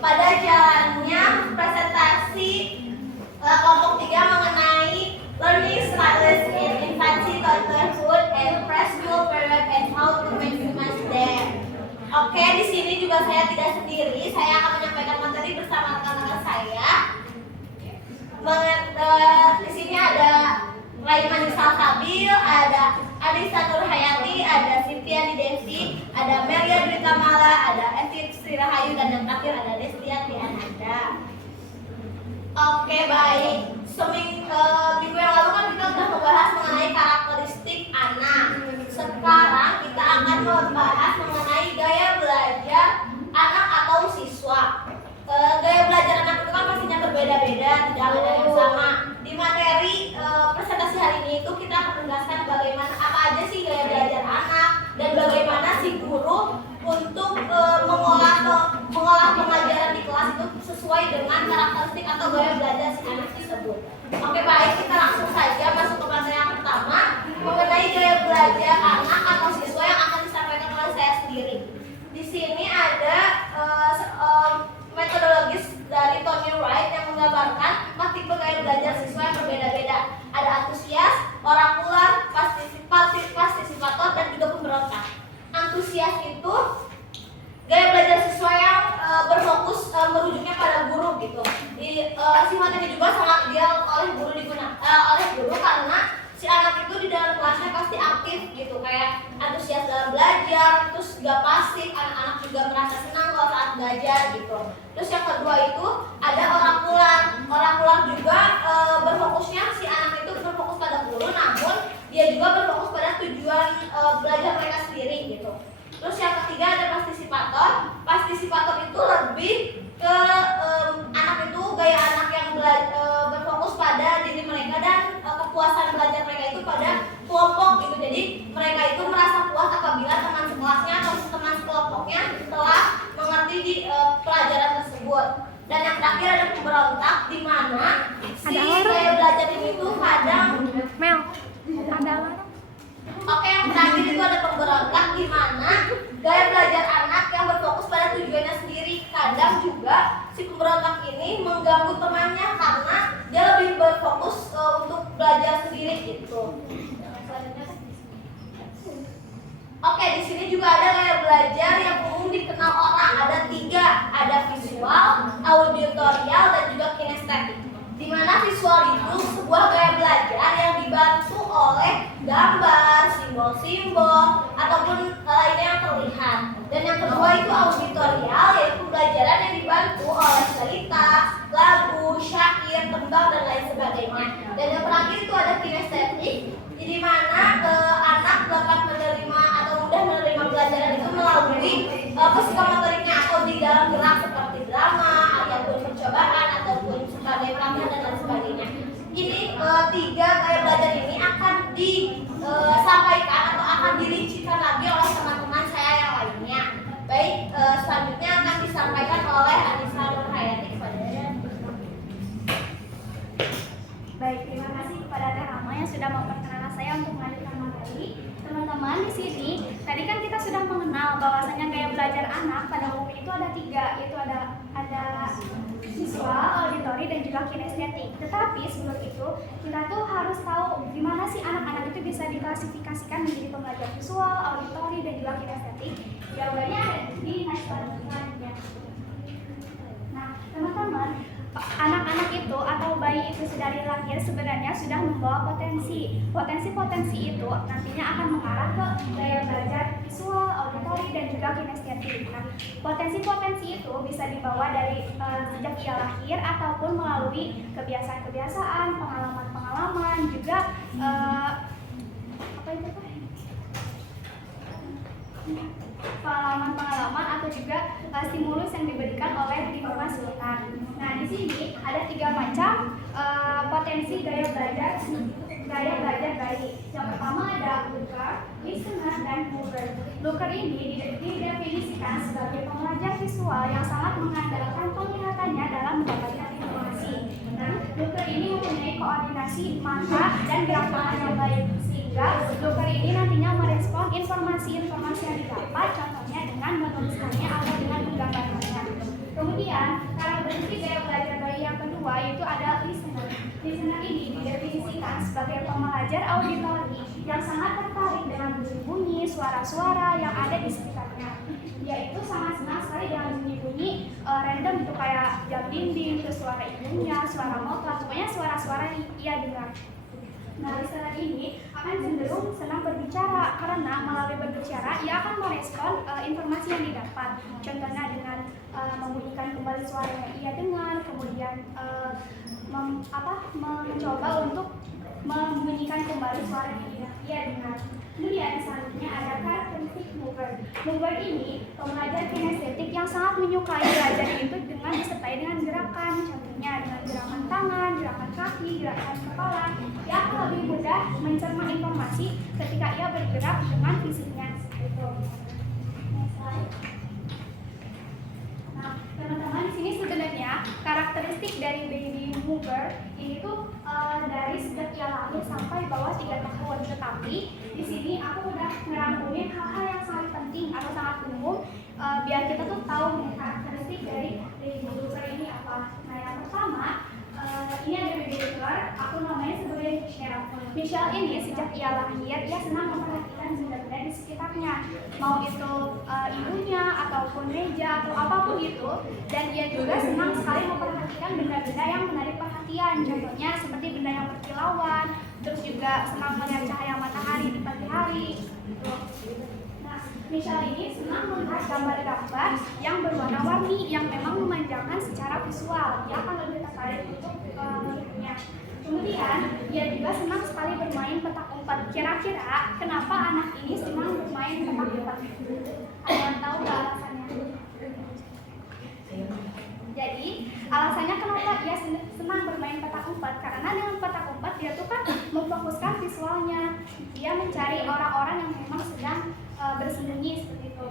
pada jalannya presentasi kelompok 3 mengenai learning styles in infancy, toddlerhood, and preschool period and how to maximize them. Oke, di sini juga saya tidak sendiri. Saya akan menyampaikan materi bersama rekan-rekan saya. Di sini ada Raiman Salsabil, ada Adisa Nurhayati, ada Cynthia Devi, ada Melia Dwi Kamala, ada Esti Sri Rahayu, dan yang terakhir ada Destian Diananda. Oke, baik. Minggu yang lalu kan kita sudah membahas mengenai karakteristik anak. Sekarang kita akan membahas mengenai gaya belajar anak atau siswa. Gaya belajar anak itu kan pastinya berbeda-beda, tidak ada yang sama. Di materi presentasi hari ini itu kita akan menjelaskan bagaimana apa aja sih gaya belajar anak dan bagaimana si guru untuk mengolah pelajaran di kelas itu sesuai dengan karakteristik atau gaya belajar si anak tersebut. Oke, baik, kita langsung saja masuk ke materi yang pertama mengenai gaya belajar anak atau siswa yang akan disampaikan oleh saya sendiri. Di sini ada metodologis dari Tony Wright yang menggambarkan 4 tipe gaya belajar siswa yang berbeda-beda. Ada antusias, orakular, partisipator, dan juga pemberontak. Antusias itu gaya belajar siswa yang berfokus merujuknya pada guru gitu. Sifat ini juga sangat ideal oleh guru karena si anak itu di dalam kelasnya pasti aktif gitu, kayak antusias dalam belajar, terus gak pasif, anak-anak juga merasa senang kalau saat belajar gitu. Terus yang kedua itu ada orakular. Orakular juga berfokusnya si anak itu berfokus pada guru, namun dia juga berfokus pada tujuan belajar mereka sendiri gitu. Terus yang ketiga ada partisipator. Partisipator itu lebih ke anak itu gaya anak yang berfokus pada diri mereka dan kepuasan belajar mereka itu pada kelompok gitu. Jadi mereka itu merasa puas apabila teman sekelasnya atau teman sekelompoknya telah mengerti di pelajaran tersebut. Dan yang terakhir ada pemberontak, di mana si gaya belajar ini tuh kadang Oke, yang terakhir itu ada pemberontak, di mana gaya belajar anak yang berfokus pada tujuannya sendiri. Kadang juga si pemberontak ini mengganggu temannya karena dia lebih berfokus untuk belajar sendiri gitu. Oke, di sini juga ada gaya belajar yang umum dikenal orang. Ada 3, ada visual, auditorial, dan juga kinestetik. Di mana visual itu sebuah gaya belajar yang dibantu oleh gambar, simbol-simbol, ataupun lainnya yang terlihat. Dan yang kedua itu auditorial, yaitu pembelajaran yang dibantu oleh cerita, lagu, syair, tembang, dan lain sebagainya. Dan yang terakhir itu ada kinestetik, di mana anak dapat menerima atau mudah menerima pelajaran itu melalui psikomotoriknya atau di dalam gerak seperti drama, ataupun percobaan, ataupun sebagai pelatihan dan lain sebagainya. Ini 3 gaya belajar ini akan disampaikan atau akan dirincikan lagi oleh teman-teman saya yang lainnya. Baik, selanjutnya akan disampaikan oleh Adisa Nurhayati kepada saya. Baik, terima kasih kepada Teh Rama yang sudah memperkenalkan saya untuk melanjutkan materi. Teman-teman, di sini tadi kan kita sudah mengenal bahwasanya gaya belajar anak pada umumnya itu ada 3, yaitu ada visual, auditori, dan juga kinestetik. Tetapi sebelum itu kita tuh harus tahu di mana sih anak-anak itu bisa diklasifikasikan menjadi pembelajar visual, auditori, dan juga kinestetik. Jawabannya ada di next slide-nya. Nah, teman-teman, anak-anak itu atau bayi itu dari lahir sebenarnya sudah membawa potensi. Potensi-potensi itu nantinya akan mengarah ke gaya belajar visual, auditori, dan juga kinestetik. Nah, potensi-potensi itu bisa dibawa dari sejak ia lahir ataupun melalui kebiasaan-kebiasaan, pengalaman-pengalaman, juga pengalaman-pengalaman atau juga stimulus yang diberikan oleh lingkungan sekitar. Nah, di sini ada 3 macam potensi gaya belajar bayi. Yang pertama ada Luker, Listener, dan Mover. Luker ini didefinisikan sebagai pembelajar visual yang sangat mengandalkan penglihatannya dalam mendapatkan informasi. Nah, Luker ini mempunyai koordinasi mata dan gerak tangan yang baik, sehingga Luker ini nantinya merespon informasi-informasi yang didapat, contohnya dengan menuliskannya atau dengan menggambarkannya. Kemudian kemudian sebagai pembelajar auditori yang sangat tertarik dengan bunyi-bunyi, suara-suara yang ada di sekitarnya. Dia itu sangat senang sekali dengan bunyi-bunyi random itu kayak jam dinding, terus suara ibunya, suara motor, pokoknya suara-suara yang ia dengar. Nah, listener ini akan cenderung senang berbicara karena melalui berbicara ia akan merespon informasi yang didapat. Contohnya dengan membunyikan kembali suara yang ia dengar, kemudian mencoba untuk membunyikan kembali suara yang ia dengar. Kemudian selanjutnya ada karakteristik mover. Mover ini pembelajar kinestetik yang sangat menyukai belajar itu dengan disertai dengan gerakan, contohnya dengan gerakan tangan, gerakan kaki, gerakan kepala. Ia akan lebih mudah mencerna informasi ketika ia bergerak dengan fisiknya. Nah, teman-teman di sini sebenarnya karakteristik dari baby mover ini tuh dari sejak ia lahir sampai bawah 3 tahun. Tetapi di sini aku udah ngerangkumin hal-hal yang sangat penting atau sangat umum biar kita tuh tahu karakteristik dari baby mover ini apa. Nah, yang pertama ini ada baby mover, aku namanya sebagai Michelle. Michelle ini sejak ia lahir, ia senang memperhatikan benda-benda di sekitarnya, mau itu ibunya ataupun meja atau apapun itu, dan ia juga senang sekali memperhatikan benda-benda yang menarik perhatian, contohnya seperti benda yang berkilauan, terus juga senang melihat cahaya matahari di pagi hari. Nah, Michelle ini senang melihat gambar-gambar yang berwarna-warni yang memang memanjakan secara visual. Ia akan lebih tertarik untuk melihatnya. Kemudian, ia juga senang sekali bermain petak umpet. Kira-kira kenapa anak ini senang bermain petak umpet? Ada yang tahu nggak alasannya? Jadi, alasannya kenapa ia senang bermain petak umpet? Karena dengan petak umpet dia tuh kan memfokuskan visualnya. Dia mencari orang-orang yang memang sedang bersembunyi seperti itu.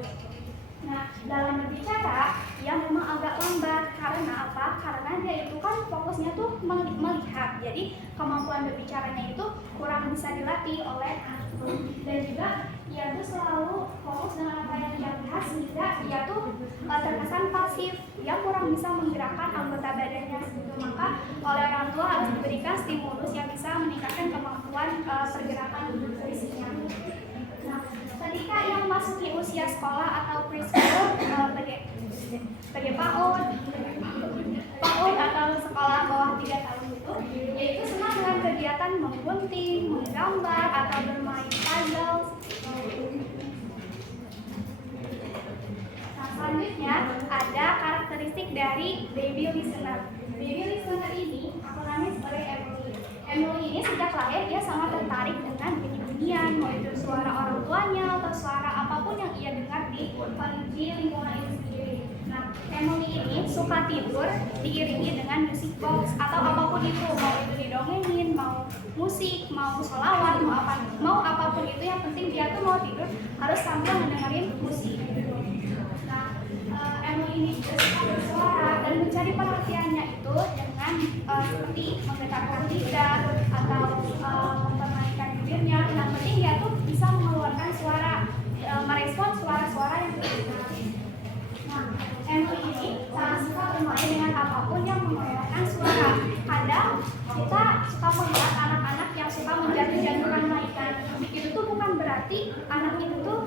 Nah, dalam berbicara, ia memang agak lambat. Karena apa? Karena dia itu kan fokusnya tuh melihat. Jadi, kemampuan berbicaranya itu kurang bisa dilatih oleh anak. Dan juga, ia tuh selalu fokus dengan apa yang dia lihat sehingga dia tuh terkesan pasif. Dia kurang bisa menggerakkan anggota badannya. Maka, oleh orang tua harus diberikan stimulus yang bisa meningkatkan kemampuan pergerakan fisiknya. Nah, ketika ia memasuki usia sekolah atau preschool sebagai PAUD atau sekolah bawah 3 tahun itu, yaitu senang dengan kegiatan menggunting, menggambar atau bermain puzzle. Nah, selanjutnya ada karakteristik dari baby listener. Baby listener ini aku namanya sebagai Emily. Emily ini sejak lahir dia sangat tertarik dengan bunyi-bunyian, mau itu suara orang tuanya atau suara apapun yang ia dengar di lingkungan itu sendiri. Nah, Emily ini suka tidur diiringi dengan musik box atau apapun itu, mau itu didongengin, mau musik, mau sholawat, mau apapun itu, yang penting dia tuh mau tidur harus sambil mendengarin musik. Nah, Emily ini juga suka bersuara dan mencari perhatiannya itu dengan seperti menggetarkan lidah atau mempermainkan bibirnya. Yang penting dia tuh bisa mengeluarkan suara, merespon suara-suara yang terdengar. Nah, Emily ini sangat suka bermain dengan apapun yang mengeluarkan suara. Kadang kita suka melihat anak-anak yang suka menjatuh-jatuhkan mainan. Itu tuh bukan berarti anak itu tuh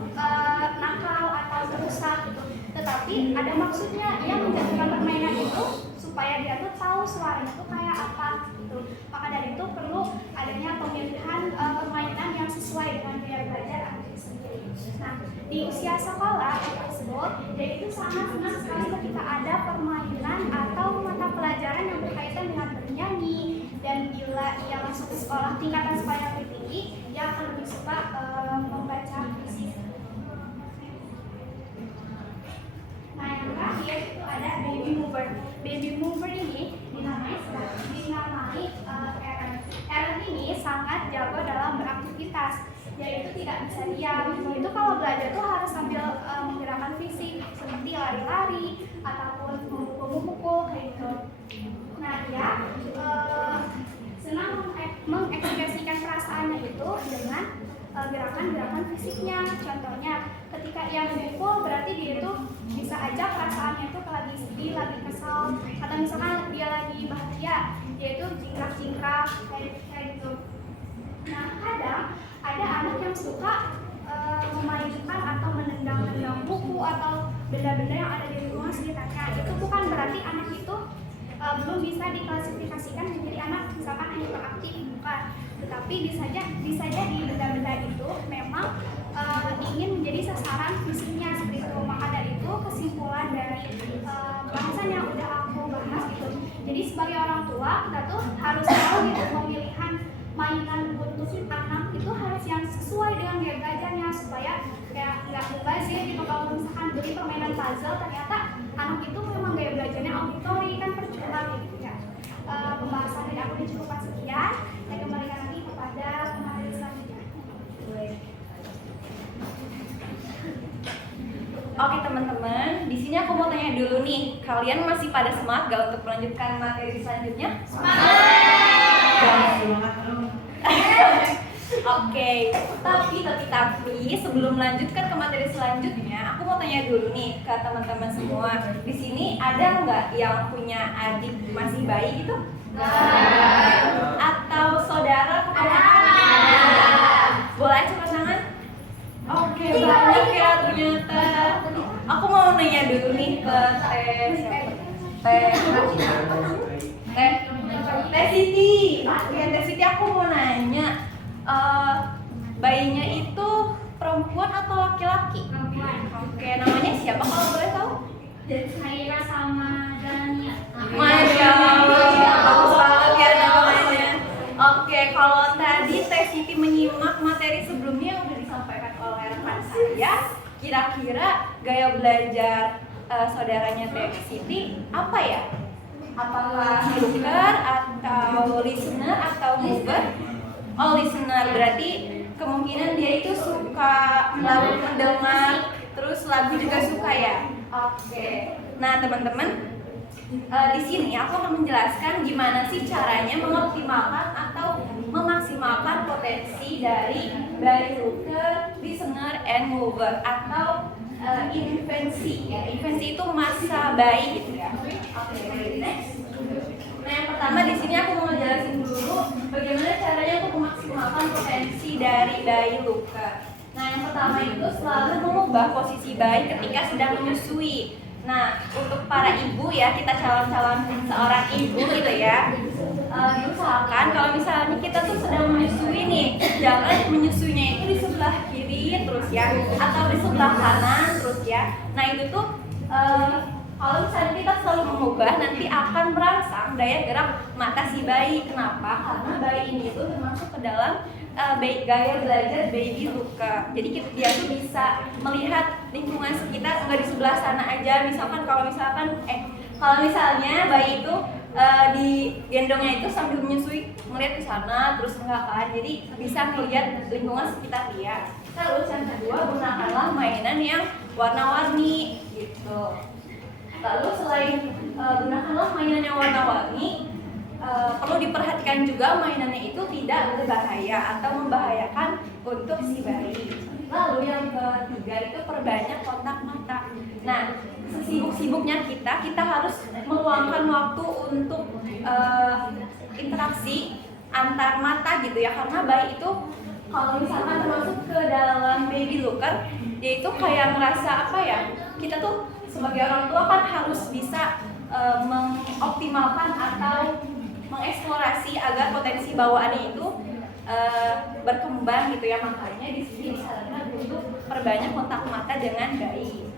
nakal atau rusak gitu. Tetapi ada maksudnya, dia menjatuhkan permainan itu supaya dia tuh tahu suaranya tuh kayak apa gitu. Maka dari itu perlu adanya pemilihan permainan yang sesuai dengan gaya belajar anak itu sendiri. Nah, di usia sekolah atau school, dia itu sangat senang sekali ketika ada permainan atau mata pelajaran yang berkaitan dengan bernyanyi. Dan bila ia masuk ke sekolah tingkatan sekolah yang lebih tinggi, dia akan lebih suka membaca puisi. Nah, yang terakhir itu ada baby mover. Baby mover ini dinamai Aaron. Aaron ini sangat jago dalam beraktivitas. Dia itu tidak bisa diam. Itu kalau belajar tuh harus sambil menggerakkan fisik seperti lari-lari ataupun memukul-mukul kayak gitu. Nah, dia senang mengekspresikan perasaannya itu dengan gerakan-gerakan fisiknya. Contohnya, ketika ia memukul berarti dia itu bisa aja perasaannya itu lagi sedih, lagi kesal, atau misalkan dia lagi bahagia, dia itu jingkrak-jingkrak kayak gitu. suka memainkan atau menendang-nendang buku atau benda-benda yang ada di lingkungan sekitarnya. Itu bukan berarti anak itu belum bisa diklasifikasikan menjadi anak misalkan hiperaktif, bukan. Tetapi bisa jadi benda-benda itu memang ingin menjadi sasaran fisiknya seperti itu. Maka dari itu kesimpulan dari bahasan yang udah aku bahas gitu. Jadi sebagai orang tua kita tuh harus tahu gitu pemilihan mainan untuk anak itu harus yang sesuai dengan gaya belajarnya supaya kayak nggak mubazir gitu. Kalau misalkan beli permainan puzzle ternyata anak itu memang gaya belajarnya auditori kan percuma gitu ya. Pembahasan dari aku dicukupkan sekian. Saya kembalikan lagi kepada materi selanjutnya. Oke teman-teman, di sini aku mau tanya dulu nih, kalian masih pada semangat gak untuk melanjutkan materi selanjutnya? Oke, tapi sebelum melanjutkan ke materi selanjutnya, aku mau tanya dulu nih ke teman-teman semua. Di sini ada nggak yang punya adik masih bayi gitu? Atau saudara keponakan? Boleh coba tangan? Oke, banyak ya ternyata. Aku mau nanya dulu nih ke Teh Siti. Oke, Teh Siti, aku mau nanya, bayinya itu perempuan atau laki-laki? Perempuan. Oke, namanya siapa kalau boleh tahu? Saya sama Dania. Masya Allah, bagus banget ya namanya. Oke, kalau tadi Teh Siti menyimak materi sebelumnya yang sudah disampaikan oleh rekan saya, kira-kira gaya belajar saudaranya Teh Siti apa ya? Apakah looker atau listener atau mover? Oh, listener, berarti kemungkinan dia itu suka lagu mendengar, terus lagu juga suka ya? Oke. Nah teman-teman, di sini aku akan menjelaskan gimana sih caranya mengoptimalkan atau memaksimalkan potensi dari bayi looker, listener, and mover atau infancy ya. Infancy itu masa bayi gitu ya. Oke, next. Nah yang pertama di sini aku mau ngejelasin dulu bagaimana caranya untuk memaksimalkan potensi dari bayi looker. Nah yang pertama itu selalu mengubah posisi bayi ketika sedang menyusui. Nah untuk para ibu ya, kita calon-calon seorang ibu gitu ya, diusahakan kalau misalnya kita tuh sedang menyusui nih, jangan menyusuinya itu di sebelah kiri terus ya, atau di sebelah kanan terus ya. Nah itu tuh kalau misalnya kita selalu mengubah, nanti akan merangsang daya gerak mata si bayi. Kenapa? Karena bayi ini itu termasuk ke dalam gaya belajar baby looker. Jadi dia tuh bisa melihat lingkungan sekitar, nggak di sebelah sana aja. Misalkan kalau misalnya bayi itu di gendongnya itu sambil menyusui, melihat ke sana terus enggak kan. Jadi bisa melihat lingkungan sekitar dia. Terus yang kedua, gunakanlah mainan yang warna-warni gitu. Lalu selain gunakanlah mainan yang warna-warni, perlu diperhatikan juga mainannya itu tidak berbahaya atau membahayakan untuk si bayi. Lalu yang ketiga itu perbanyak kontak mata. Nah, sesibuk-sibuknya kita harus meluangkan waktu untuk interaksi antar mata gitu ya, karena bayi itu kalau misalkan masuk ke dalam baby looker, dia itu kayak ngerasa apa ya, kita tuh sebagai orang tua kan harus bisa mengoptimalkan atau mengeksplorasi agar potensi bawaannya itu berkembang gitu ya. Makanya di sini disarankan untuk perbanyak kontak mata dengan bayi.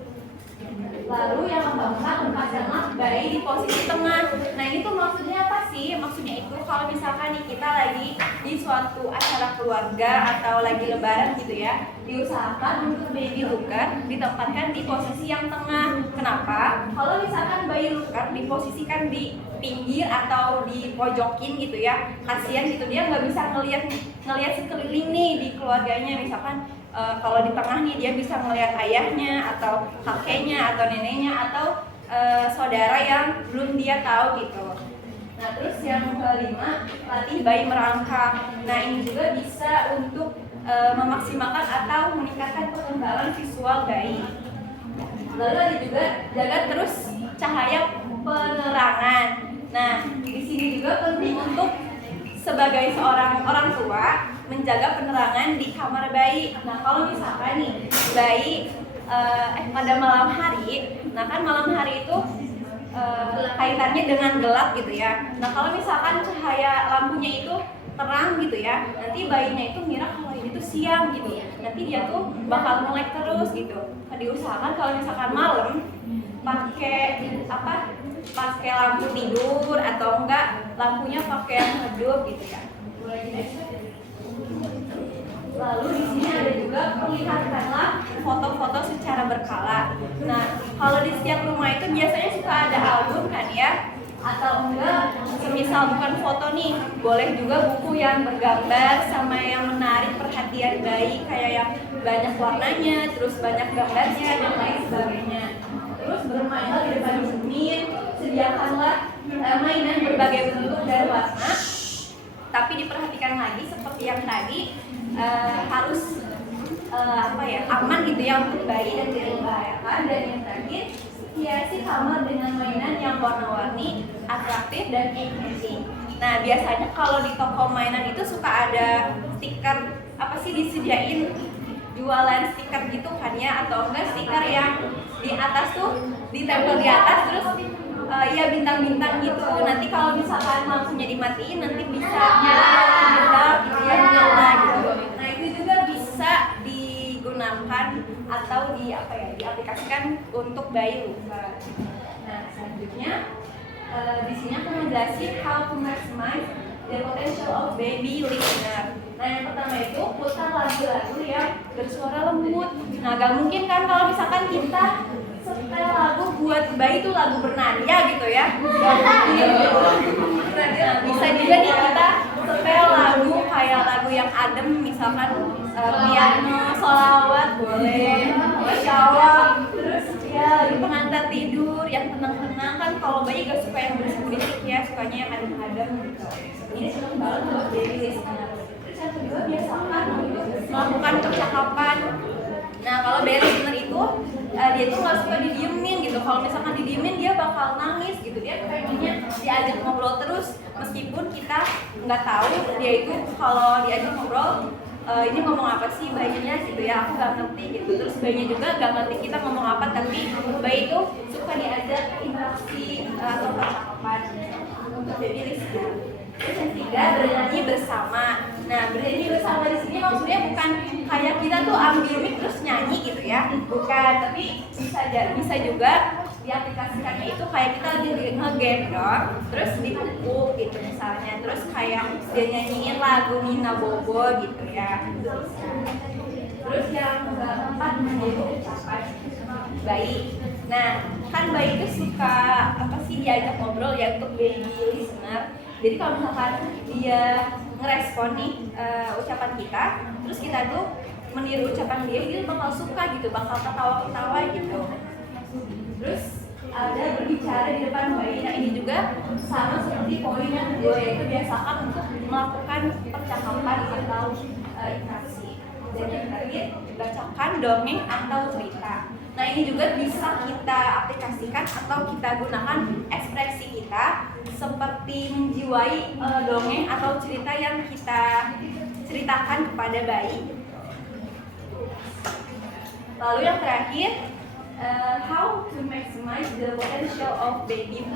Lalu yang keempat, pasanglah bayi di posisi tengah. Nah ini tuh maksudnya apa sih? Maksudnya itu kalau misalkan nih kita lagi di suatu acara keluarga atau lagi lebaran gitu ya, diusahakan untuk baby looker ditempatkan di posisi yang tengah. Kenapa? Kalau misalkan bayi looker diposisikan di pinggir atau dipojokin gitu ya, kasihan gitu, dia nggak bisa ngelihat sekeliling nih di keluarganya. Misalkan kalau di tengah nih dia bisa melihat ayahnya atau kakeknya atau neneknya atau saudara yang belum dia tahu gitu. Nah terus yang kelima, latih bayi merangkak. Nah ini juga bisa untuk memaksimalkan atau meningkatkan perkembangan visual bayi. Lalu ada juga jaga terus cahaya penerangan. Nah di sini juga penting untuk sebagai seorang orang tua menjaga penerangan di kamar bayi. Nah kalau misalkan nih bayi pada malam hari, nah kan malam hari itu kaitannya dengan gelap gitu ya. Nah kalau misalkan cahaya lampunya itu terang gitu ya, nanti bayinya itu ngira kalau ini tuh siang gitu, nanti dia tuh bakal melek terus gitu. Nah, diusahakan kalau misalkan malam pakai lampu tidur atau enggak lampunya pakai yang redup gitu ya. Lalu di sini ada juga perlihatkanlah foto-foto secara berkala. Nah, kalau di setiap rumah itu biasanya suka ada album kan ya, atau enggak semisal bukan foto nih, boleh juga buku yang bergambar sama yang menarik perhatian bayi, kayak yang banyak warnanya, terus banyak gambarnya dan lain sebagainya. Terus bermainlah di depan cermin, sediakanlah mainan berbagai bentuk dan warna. Tapi diperhatikan lagi seperti yang tadi, harus aman gitu ya untuk bayi dan tidak membahayakan. Dan yang terakhir, hiasi kamar dengan mainan yang warna-warni, atraktif dan engaging. Nah biasanya kalau di toko mainan itu suka ada stiker disediain jualan stiker gitu kan ya, atau enggak stiker yang di atas tuh ditempel di atas terus ya bintang-bintang gitu. Nanti kalau misalkan lampunya dimatiin nanti bisa nyala gitu ya, nyala gitu. Nah itu juga bisa digunakan atau diaplikasikan untuk bayi luka. Nah selanjutnya di sini aku menjelaskan how to maximize the potential of baby listener. Nah yang pertama itu putar lagu-lagu yang bersuara lembut. Nah gak mungkin kan kalau misalkan kita setel lagu buat bayi itu lagu bernadia gitu ya. Nah, bisa juga nih kita setel lagu kayak lagu yang adem, misalkan piano, sholawat boleh, masya Allah. Terus ya lagu pengantar tidur yang tenang-tenang, kan kalau bayi gak suka yang berisik-berisik ya, sukanya yang adem-adem gitu. Ini seneng banget buat baby listener. Terus yang kedua biasakan untuk melakukan percakapan. Nah kalau baby listener itu dia tuh nggak suka didiemin gitu. Kalau misalkan didiemin dia bakal nangis gitu. Dia pengennya diajak ngobrol terus, meskipun kita nggak tahu dia itu kalau diajak ngobrol ini ngomong apa sih bayinya gitu ya, aku nggak ngerti gitu. Terus bayinya juga nggak ngerti kita ngomong apa, tapi bayi itu suka diajak interaksi atau percakapan untuk baby listener. Terus yang ketiga, bernyanyi bersama. Nah, bernyanyi bersama di sini maksudnya bukan kayak kita tuh ambil mic terus nyanyi gitu ya, bukan. Tapi bisa juga diaplikasikannya itu kayak kita lagi ngegendong, terus dipukul gitu misalnya, terus kayak dia nyanyiin lagu Nina Bobo gitu ya. Terus yang keempat menjadi ucapan bayi. Nah, kan bayi itu suka diajak ngobrol ya untuk baby listener. Jadi kalau misalkan dia ngerespon nih ucapan kita, terus kita tuh meniru ucapan dia bakal suka gitu, bakal ketawa-ketawa gitu. Terus ada berbicara di depan bayi. Nah ini juga sama seperti poin yang kedua, yaitu biasakan untuk melakukan percakapan atau interaksi. Dan yang terakhir, bacakan dongeng atau cerita. Nah ini juga bisa kita aplikasikan atau kita gunakan ekspresi kita seperti menjiwai dongeng atau cerita yang kita ceritakan kepada bayi. Lalu yang terakhir, how to maximize the potential of baby.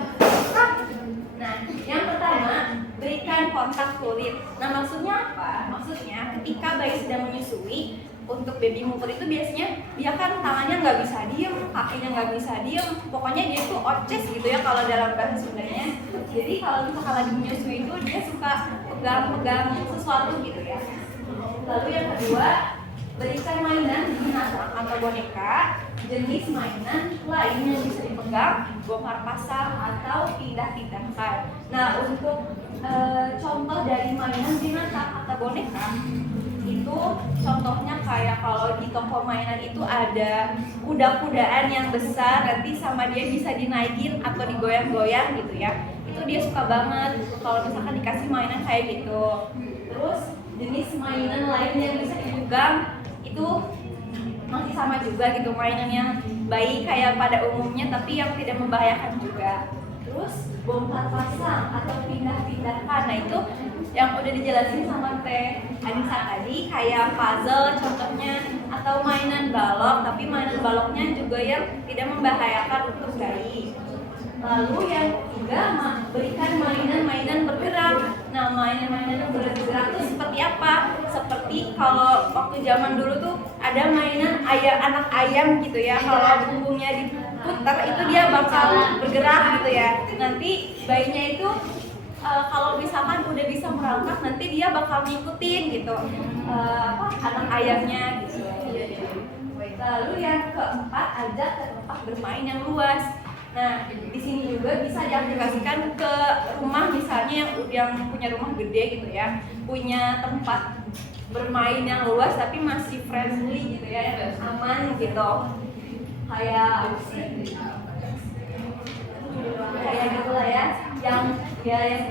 Nah, yang pertama, berikan kontak kulit. Nah, maksudnya apa? Maksudnya ketika bayi sedang menyusui, untuk baby mumper itu biasanya dia kan tangannya nggak bisa diem, kakinya nggak bisa diem, pokoknya dia tuh oces gitu ya kalau dalam bahasa Sundanya. Jadi kalau misalkan lagi menyusui itu dia suka pegang-pegang sesuatu gitu ya. Lalu yang kedua, berikan mainan binatang atau boneka, jenis mainan lain yang bisa dipegang, bongkar pasang atau pindah-pindahkan. Nah untuk contoh dari mainan binatang atau boneka itu contohnya kayak kalau di toko mainan itu ada kuda-kudaan yang besar, nanti sama dia bisa dinaikin atau digoyang-goyang gitu ya. Itu dia suka banget kalau misalkan dikasih mainan kayak gitu. Terus jenis mainan lain yang bisa dipegang itu masih sama juga gitu, mainan yang bayi kayak pada umumnya tapi yang tidak membahayakan juga. terus bongkar pasang atau pindah-pindahkan. Nah itu yang udah dijelasin sama Teh Anissa tadi, kayak puzzle contohnya, atau mainan balok, tapi mainan baloknya juga yang tidak membahayakan untuk bayi. Lalu yang ketiga, berikan mainan-mainan bergerak. Nah, mainan-mainan yang bergerak itu seperti apa? Seperti kalau waktu zaman dulu tuh ada mainan anak ayam gitu ya. Kalau punggungnya diputar itu dia bakal bergerak gitu ya. Nanti bayinya itu kalau misalkan udah bisa merangkak, nanti dia bakal ngikutin gitu anak ayamnya gitu. Lalu yang keempat, ajak ke tempat bermain yang luas. Nah, di sini juga bisa diaplikasikan ke rumah, misalnya yang punya rumah gede gitu ya, punya tempat bermain yang luas tapi masih friendly gitu ya, aman gitu. Kayak gitu lah ya, yang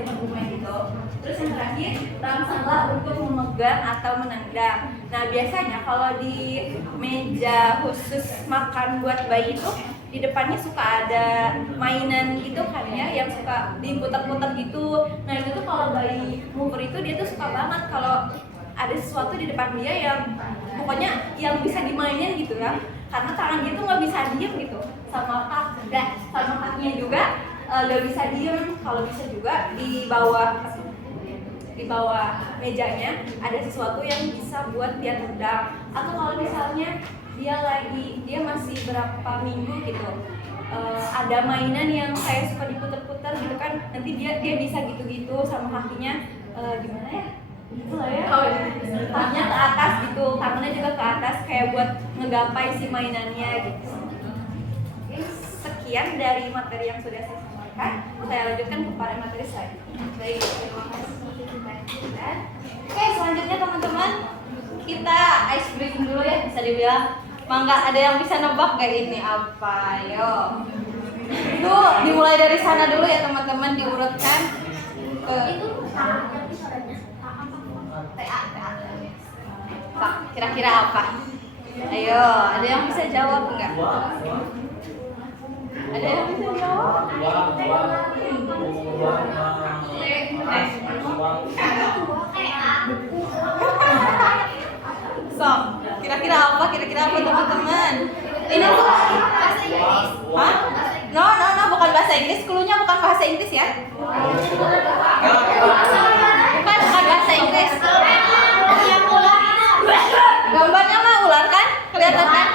bermain gitu. Terus yang terakhir, rangsanglah untuk memegang atau menendang. Nah, biasanya kalau di meja khusus makan buat bayi itu di depannya suka ada mainan gitu kan ya, yang suka diputar-putar gitu. Nah itu tuh kalau bayi mover itu dia tuh suka banget kalau ada sesuatu di depan dia yang pokoknya yang bisa dimainin gitu ya, karena tangan dia tuh nggak bisa diem gitu, sama kakinya juga nggak bisa diem. Kalau bisa juga di bawah mejanya ada sesuatu yang bisa buat dia tendang, atau kalau misalnya dia masih berapa minggu gitu, ada mainan yang kayak suka diputer-puter gitu kan, nanti dia bisa gitu-gitu sama kakinya, gimana ya, gitu lah ya, kakinya ke atas gitu, tangannya juga ke atas kayak buat ngegapai si mainannya gitu. Oke, sekian dari materi yang sudah saya sampaikan, saya lanjutkan kepada materi saya. Baik, terima kasih. Oke, selanjutnya teman-teman, kita ice breaking dulu ya, bisa dibilang. Mangga, ada yang bisa nebak gak ini apa? Yo. Itu dimulai dari sana dulu ya teman-teman, diurutkan ke Pak, kira-kira apa? Ayo, ada yang bisa jawab enggak? Ada yang bisa jawab? So, kira-kira apa teman-teman? Ini tuh bahasa Inggris. Hah? No, bukan bahasa Inggris. Cluenya bukan bahasa Inggris ya. Bukan bahasa Inggris. Gambarnya mah ular kan? Kelihatan kan?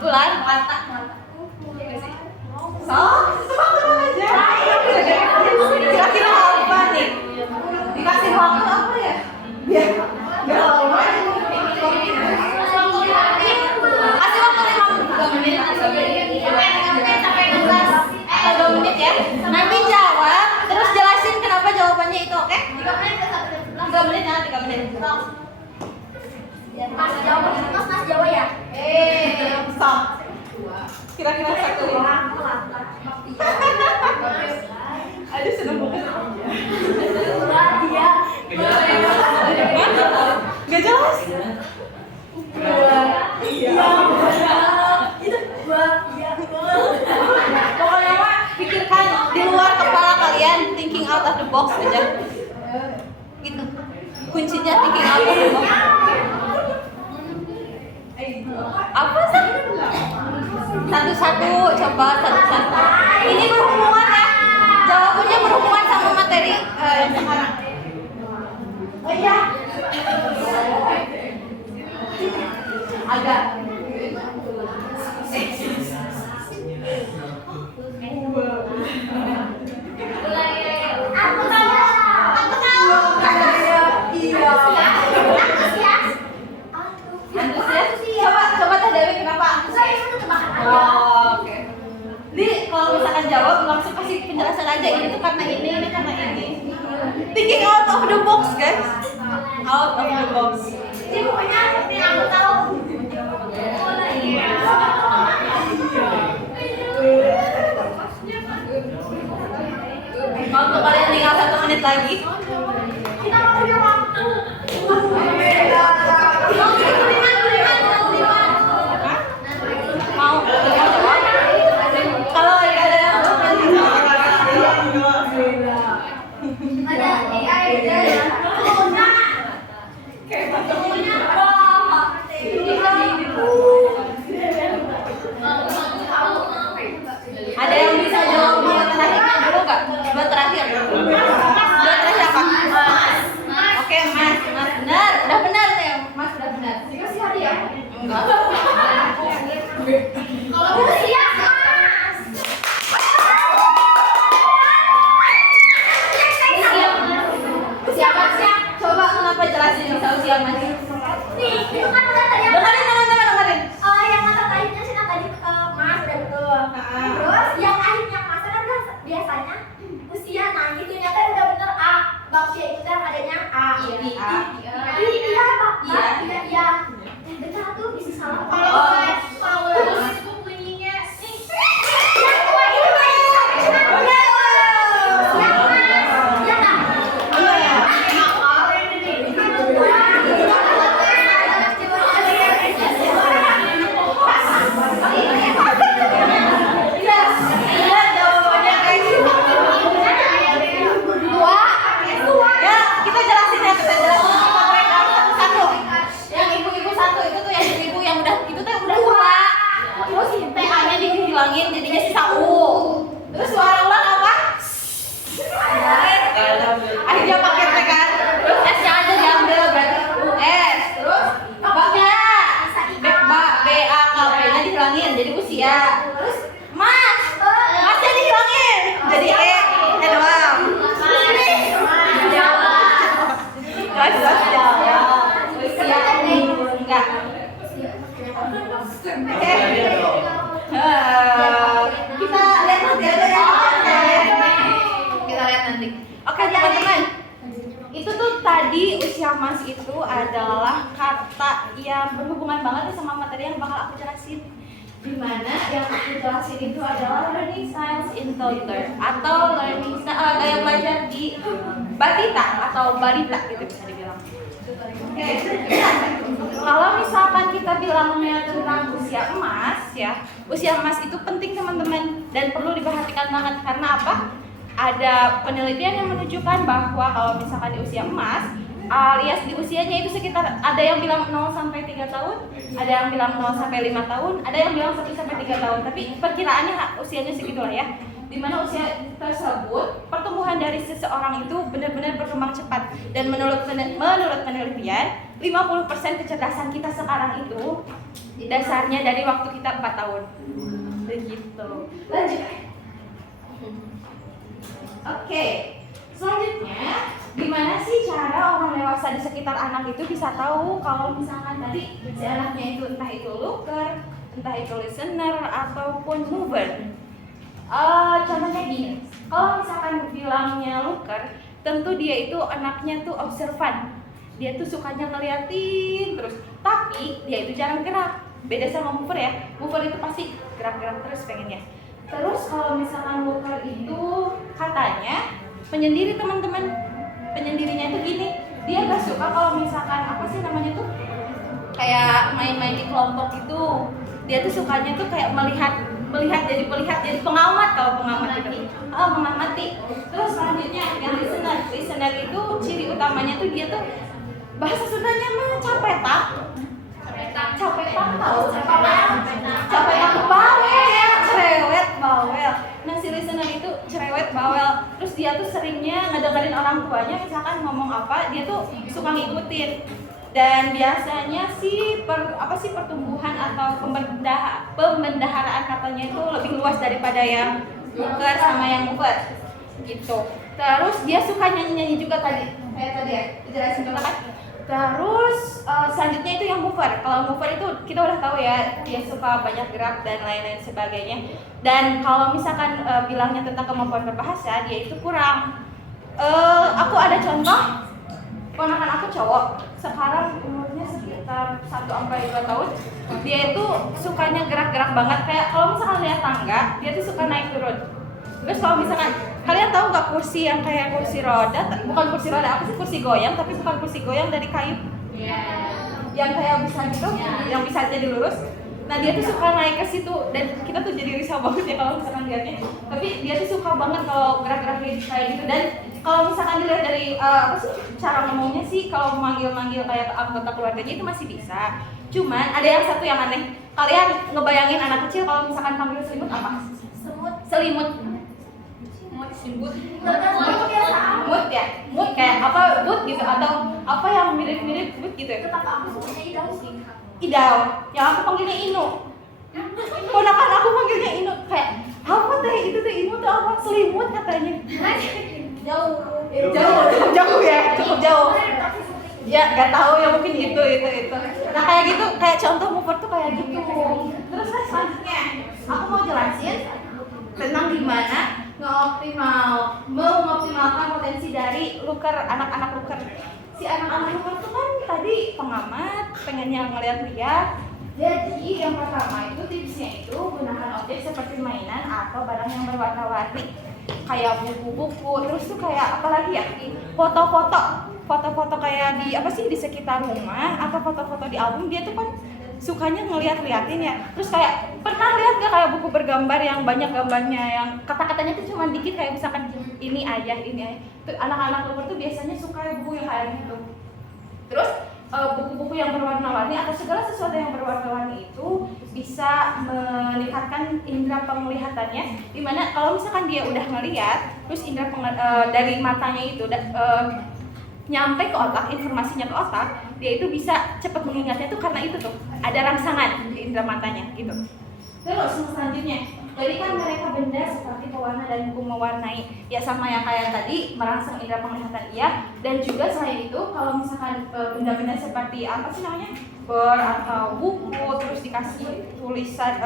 Ular. So, kira-kira apa nih? Dikasih waktu apa ya? Biar nggak lama. Kasih waktu 5 menit sampai 2 menit ya. Nanti jawab, terus jelasin kenapa jawabannya itu, oke? 3 menit ya, 3 menit. Mas Jawa, Mas Jawa ya? Stop. Kira-kira satu. Aduh, seneng banget. Gak jelas. Pokoknya mah pikirkan di luar kepala kalian, thinking out of the box aja. Gitu. Kuncinya thinking out of the box. Apa sih? Satu-satu, coba satu-satu. Ini berhubungan ya. Jawabannya berhubungan sama materi yang sekarang. Oh iya. Agak. Aku tahu. Iya. Antusias. Coba Teh Dewi kenapa antusias? Oke. Jadi kalau misalkan jawab langsung kasih penjelasan aja, ini tuh karena ini karena ini. Thinking out of the box, guys. Out of the box. Jadi pokoknya seperti yang aku tahu. Untuk kalian tinggal 1 menit lagi. Kita mau punya waktu. Mau jawab? Kalau ada yang bakpia itu kan adanya A. Iya. Iya, Pak. Iya. Iya. Benar tuh bisa salah. Kalau itu bunyinya yang tua itu Ya, kita jelasin ya, kita jelasin satu-satu. Yang ibu-ibu satu itu tuh yang ibu yang udah itu tuh yang udah tua. Terus TA-nya dihilangin jadinya sisa U. Terus suara ulang apa? Akhirnya pakai T kan. Terus S-nya aja diambil berarti US. Terus B-nya B-A-K-P-nya dihilangin jadi usia. Terus Mas-nya dihilangin jadi E doang. Jelas jawab. Usia enggak. Oke. Kita lihat nanti aja ya. Kita lihat nanti. Oke teman-teman. Itu tuh tadi usia Mas itu adalah kata yang berhubungan banget sama materi yang bakal aku jelasin. Dimana yang aku jelasin itu adalah learning styles in toddler atau learning style gaya belajar di batita atau balita gitu bisa dibilang. Oke, kalau misalkan kita bilangnya tentang usia emas ya, usia emas itu penting teman-teman dan perlu diperhatikan banget karena apa? Ada penelitian yang menunjukkan bahwa kalau misalkan di usia emas alias di usianya itu sekitar ada yang bilang 0 sampai 3 tahun, ada yang bilang 0 sampai 5 tahun, ada yang bilang 1 sampai 3 tahun, tapi perkiraannya usianya segitulah ya. Dimana usia tersebut pertumbuhan dari seseorang itu benar-benar berkembang cepat dan menurut penelitian 50% kecerdasan kita sekarang itu dasarnya dari waktu kita 4 tahun. Begitu. Lanjut. Oke. Selanjutnya, gimana sih cara orang dewasa di sekitar anak itu bisa tahu kalau misalkan tadi si anaknya itu entah itu looker, entah itu listener ataupun mover. Contohnya gini, kalau misalkan bilangnya looker, tentu dia itu anaknya tuh observan. Dia tuh sukanya ngeliatin terus, tapi dia itu jarang gerak. Beda sama mover ya, mover itu pasti gerak-gerak terus pengennya. Terus kalau misalkan looker itu katanya penyendiri teman-teman, penyendirinya itu gini, dia gak suka kalau misalkan apa sih namanya tuh kayak main-main di kelompok itu, dia tuh sukanya tuh kayak melihat jadi pengamat kalau pengamat itu, mengamati. Terus selanjutnya yang listener itu ciri utamanya tuh dia tuh bahasa Sundanya mah capetak tahu capetak bawel, cerewet bawel. Nah si listener itu cerewet bawel, terus dia tuh seringnya ngedengerin orang tuanya misalkan ngomong apa, dia tuh suka ngikutin. Dan biasanya sih pertumbuhan atau pembendaharaan katanya itu lebih luas daripada yang looker sama yang mover gitu. Terus dia suka nyanyi juga tadi kayak tadi ya dijelasin dulu kan. Terus selanjutnya itu yang mover. Kalau mover itu kita udah tahu ya, dia suka banyak gerak dan lain-lain sebagainya. Dan kalau misalkan bilangnya tentang kemampuan berbahasa, dia itu kurang. Aku ada contoh, ponakan aku cowok, sekarang umurnya sekitar 1-2 tahun. Dia itu sukanya gerak-gerak banget, kayak kalau misalkan lihat tangga, dia tuh suka naik turun. Terus kalau misalkan kalian tahu nggak kursi yang kayak kursi roda, bukan kursi roda, apa sih kursi goyang, tapi bukan kursi goyang dari kayu. Yang kayak bisa gitu, yang bisa jadi lurus. Nah dia tuh suka naik ke situ dan kita tuh jadi risau banget ya kalau misalkan lihatnya. Tapi dia tuh suka banget kalau gerak-gerak kayak gitu. Dan kalau misalkan dilihat dari cara ngomongnya sih, kalau manggil-manggil kayak anggota keluarganya itu masih bisa. Cuman ada yang satu yang aneh. Kalian ngebayangin anak kecil kalau misalkan panggil selimut apa? Selimut. Mut ya, mut kayak apa, but gitu atau apa yang mirip-mirip but gitu ya. Kenapa aku sebenarnya idau sih? Idau, yang aku panggilnya Inu. Ponakan aku panggilnya Inu, kayak apa teh itu teh Inu tuh apa, selimut katanya. Jauh ya, cukup jauh. Ya nggak tahu ya, mungkin itu. Nah kayak gitu, kayak contoh mover tuh kayak gitu. Terus selanjutnya aku mau jelasin tentang gimana mengoptimalkan potensi dari Looker, anak-anak Looker. Si anak-anak Looker tuh kan tadi pengamat, pengen yang ngeliat-liat. Jadi yang pertama itu tipsnya itu gunakan objek seperti mainan atau barang yang berwarna-warni, kayak buku-buku, terus tuh kayak apalagi ya, foto-foto kayak di sekitar rumah atau foto-foto di album. Dia tuh kan sukanya ngeliat-liatin ya. Terus kayak pernah lihat gak kayak buku bergambar yang banyak gambarnya, yang kata-katanya tuh cuma dikit, kayak misalkan ini ayah. Tuh anak-anak Looker tuh biasanya suka buku yang kayak gitu. Terus buku-buku yang berwarna-warni atau segala sesuatu yang berwarna-warni itu bisa meningkatkan indera penglihatannya. Dimana kalau misalkan dia udah ngeliat, terus dari matanya itu nyampe ke otak, informasinya ke otak, dia itu bisa cepat mengingatnya tuh karena itu tuh ada rangsangan di indera matanya gitu. Terus selanjutnya, jadikan mereka benda seperti pewarna dan buku mewarnai, ya sama yang kayak tadi, merangsang indera penglihatan iya. Dan juga selain itu kalau misalkan benda-benda seperti apa sih namanya, atau buku, terus dikasih tulisan,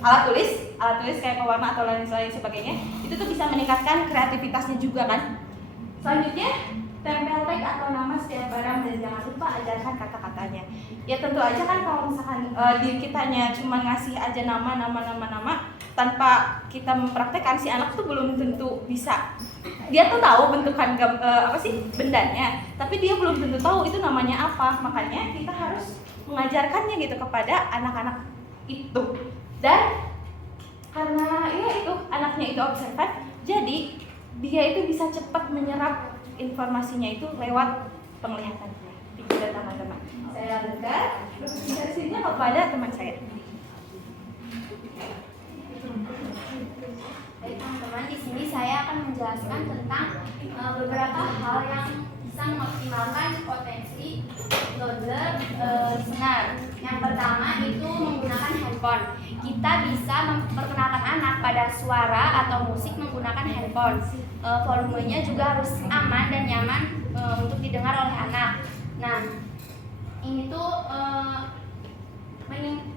alat tulis kayak pewarna atau lain sebagainya, itu tuh bisa meningkatkan kreativitasnya juga kan. Selanjutnya, tempel tag atau nama setiap barang dan jangan lupa ajarkan kata-katanya. Ya tentu aja kan kalau misalkan di kitanya cuma ngasih aja nama tanpa kita mempraktekkan, si anak tuh belum tentu bisa. Dia tuh tahu bentukan bendanya, tapi dia belum tentu tahu itu namanya apa. Makanya kita harus mengajarkannya gitu kepada anak-anak itu. Dan karena ya itu anaknya itu observan, jadi dia itu bisa cepat menyerap informasinya itu lewat penglihatannya. Begitu teman-teman. Saya lanjutkan presentasinya kepada teman saya. Baik teman-teman, di sini saya akan menjelaskan tentang beberapa hal yang bisa mengoptimalkan potensi toddler listener. Yang pertama itu menggunakan handphone. Kita bisa memperkenalkan anak pada suara atau musik menggunakan handphone. Volumenya juga harus aman dan nyaman untuk didengar oleh anak. Nah, ini tuh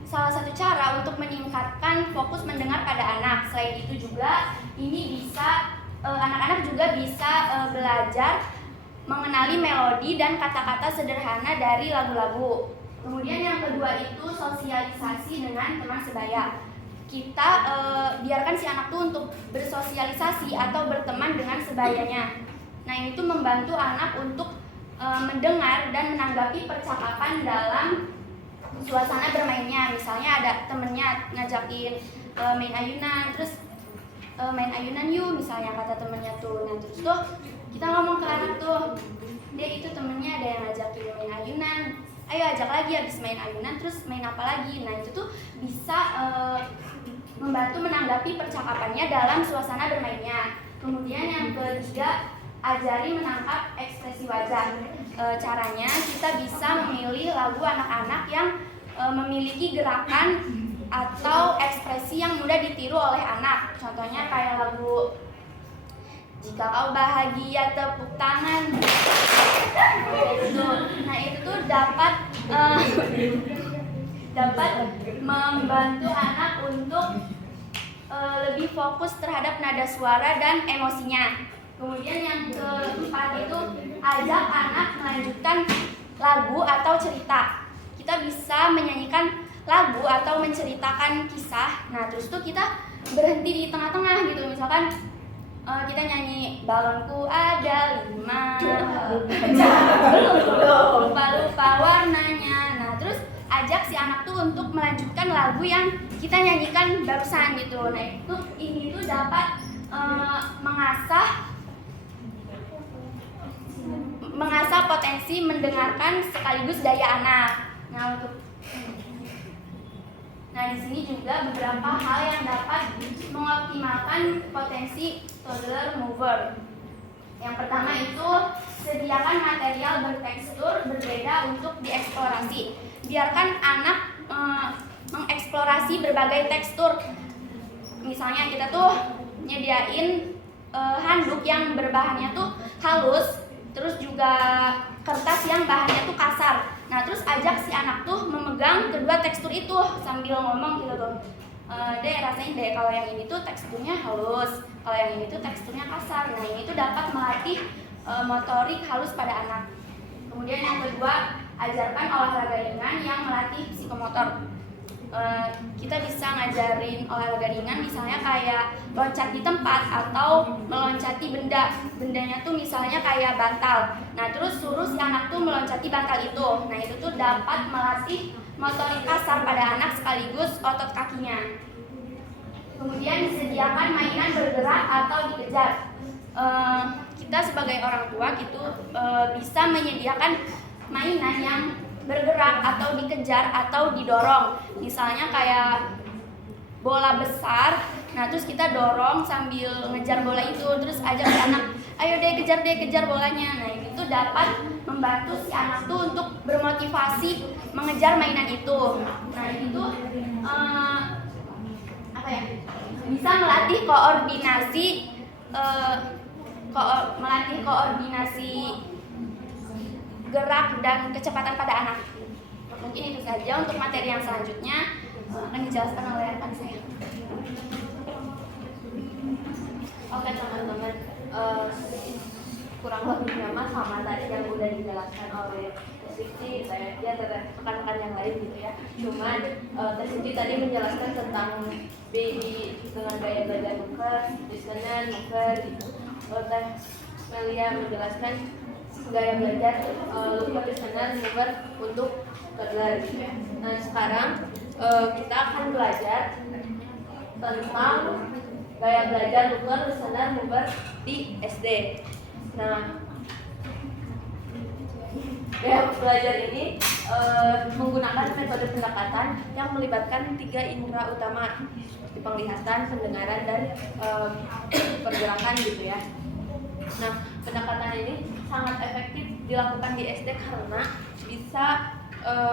salah satu cara untuk meningkatkan fokus mendengar pada anak. Selain itu juga ini bisa anak-anak juga bisa belajar mengenali melodi dan kata-kata sederhana dari lagu-lagu. Kemudian yang kedua itu sosialisasi dengan teman sebaya. Kita biarkan si anak tuh untuk bersosialisasi atau berteman dengan sebayanya. Nah, ini tuh membantu anak untuk mendengar dan menanggapi percakapan dalam suasana bermainnya. Misalnya ada temennya ngajakin main ayunan, terus main ayunan yuk misalnya kata temennya tuh. Nah, terus tuh kita ngomong ke anak tuh, dia itu temennya ada yang ngajakin main ayunan, ayo ajak lagi habis main ayunan, terus main apa lagi. Nah, itu tuh bisa membantu menanggapi percakapannya dalam suasana bermainnya. Kemudian yang ketiga, ajari menangkap ekspresi wajah. Caranya kita bisa memilih lagu anak-anak yang memiliki gerakan atau ekspresi yang mudah ditiru oleh anak. Contohnya kayak lagu Jika Kau Bahagia Tepuk Tangan. Nah, itu tuh dapat membantu anak untuk lebih fokus terhadap nada suara dan emosinya. Kemudian yang keempat itu ajak anak melanjutkan lagu atau cerita. Kita bisa menyanyikan lagu atau menceritakan kisah. Nah, terus tuh kita berhenti di tengah-tengah gitu. Misalkan kita nyanyi balonku ada 5, lupa warnanya. Nah, terus ajak si anak tuh untuk melanjutkan lagu yang kita nyanyikan barusan gitu. Nah, ini tuh dapat mengasah potensi mendengarkan sekaligus daya anak. Nah, di sini juga beberapa hal yang dapat mengoptimalkan potensi toddler mover. Yang pertama itu sediakan material bertekstur berbeda untuk dieksplorasi. Biarkan anak mengeksplorasi berbagai tekstur. Misalnya kita tuh nyediain handuk yang berbahannya tuh halus, terus juga kertas yang bahannya tuh kasar. Nah, terus ajak si anak tuh memegang kedua tekstur itu sambil ngomong gitu tuh. Dek, rasain deh kalau yang ini tuh teksturnya halus, kalau yang ini tuh teksturnya kasar. Nah, ini tuh dapat melatih motorik halus pada anak. Kemudian yang kedua, ajarkan olahraga ringan yang melatih psikomotor. Kita bisa ngajarin olahraga ringan misalnya kayak loncat di tempat atau meloncati bendanya tuh misalnya kayak bantal. Nah terus suruh si anak tuh meloncati bantal itu. Nah itu tuh dapat melatih motorik kasar pada anak sekaligus otot kakinya. Kemudian disediakan mainan bergerak atau dikejar. Kita sebagai orang tua gitu bisa menyediakan mainan yang bergerak atau dikejar atau didorong. Misalnya kayak bola besar, nah terus kita dorong sambil ngejar bola itu, terus ajak si anak, ayo deh kejar bolanya. Nah itu dapat membantu si anak tuh untuk bermotivasi mengejar mainan itu. Nah itu bisa melatih koordinasi gerak dan kecepatan pada anak. Mungkin itu saja. Untuk materi yang selanjutnya akan dijelaskan oleh rekan saya. Oke teman-teman, kurang lebihnya mah sama tadi yang udah dijelaskan oleh Siti, saya dan rekan-rekan yang lain gitu ya. Cuman Siti tadi menjelaskan tentang BI dengan gaya belajar nuker, listener, nuker gitu. Teh Melia menjelaskan gaya belajar lupa listener, nuker untuk toddler gitu ya. Nah sekarang kita akan belajar tentang gaya belajar nuker, listener, nuker di SD. Nah gaya belajar ini menggunakan metode pendekatan yang melibatkan 3 indera utama seperti penglihatan, pendengaran, dan pergerakan gitu ya. Nah pendekatan ini sangat efektif dilakukan di SD karena bisa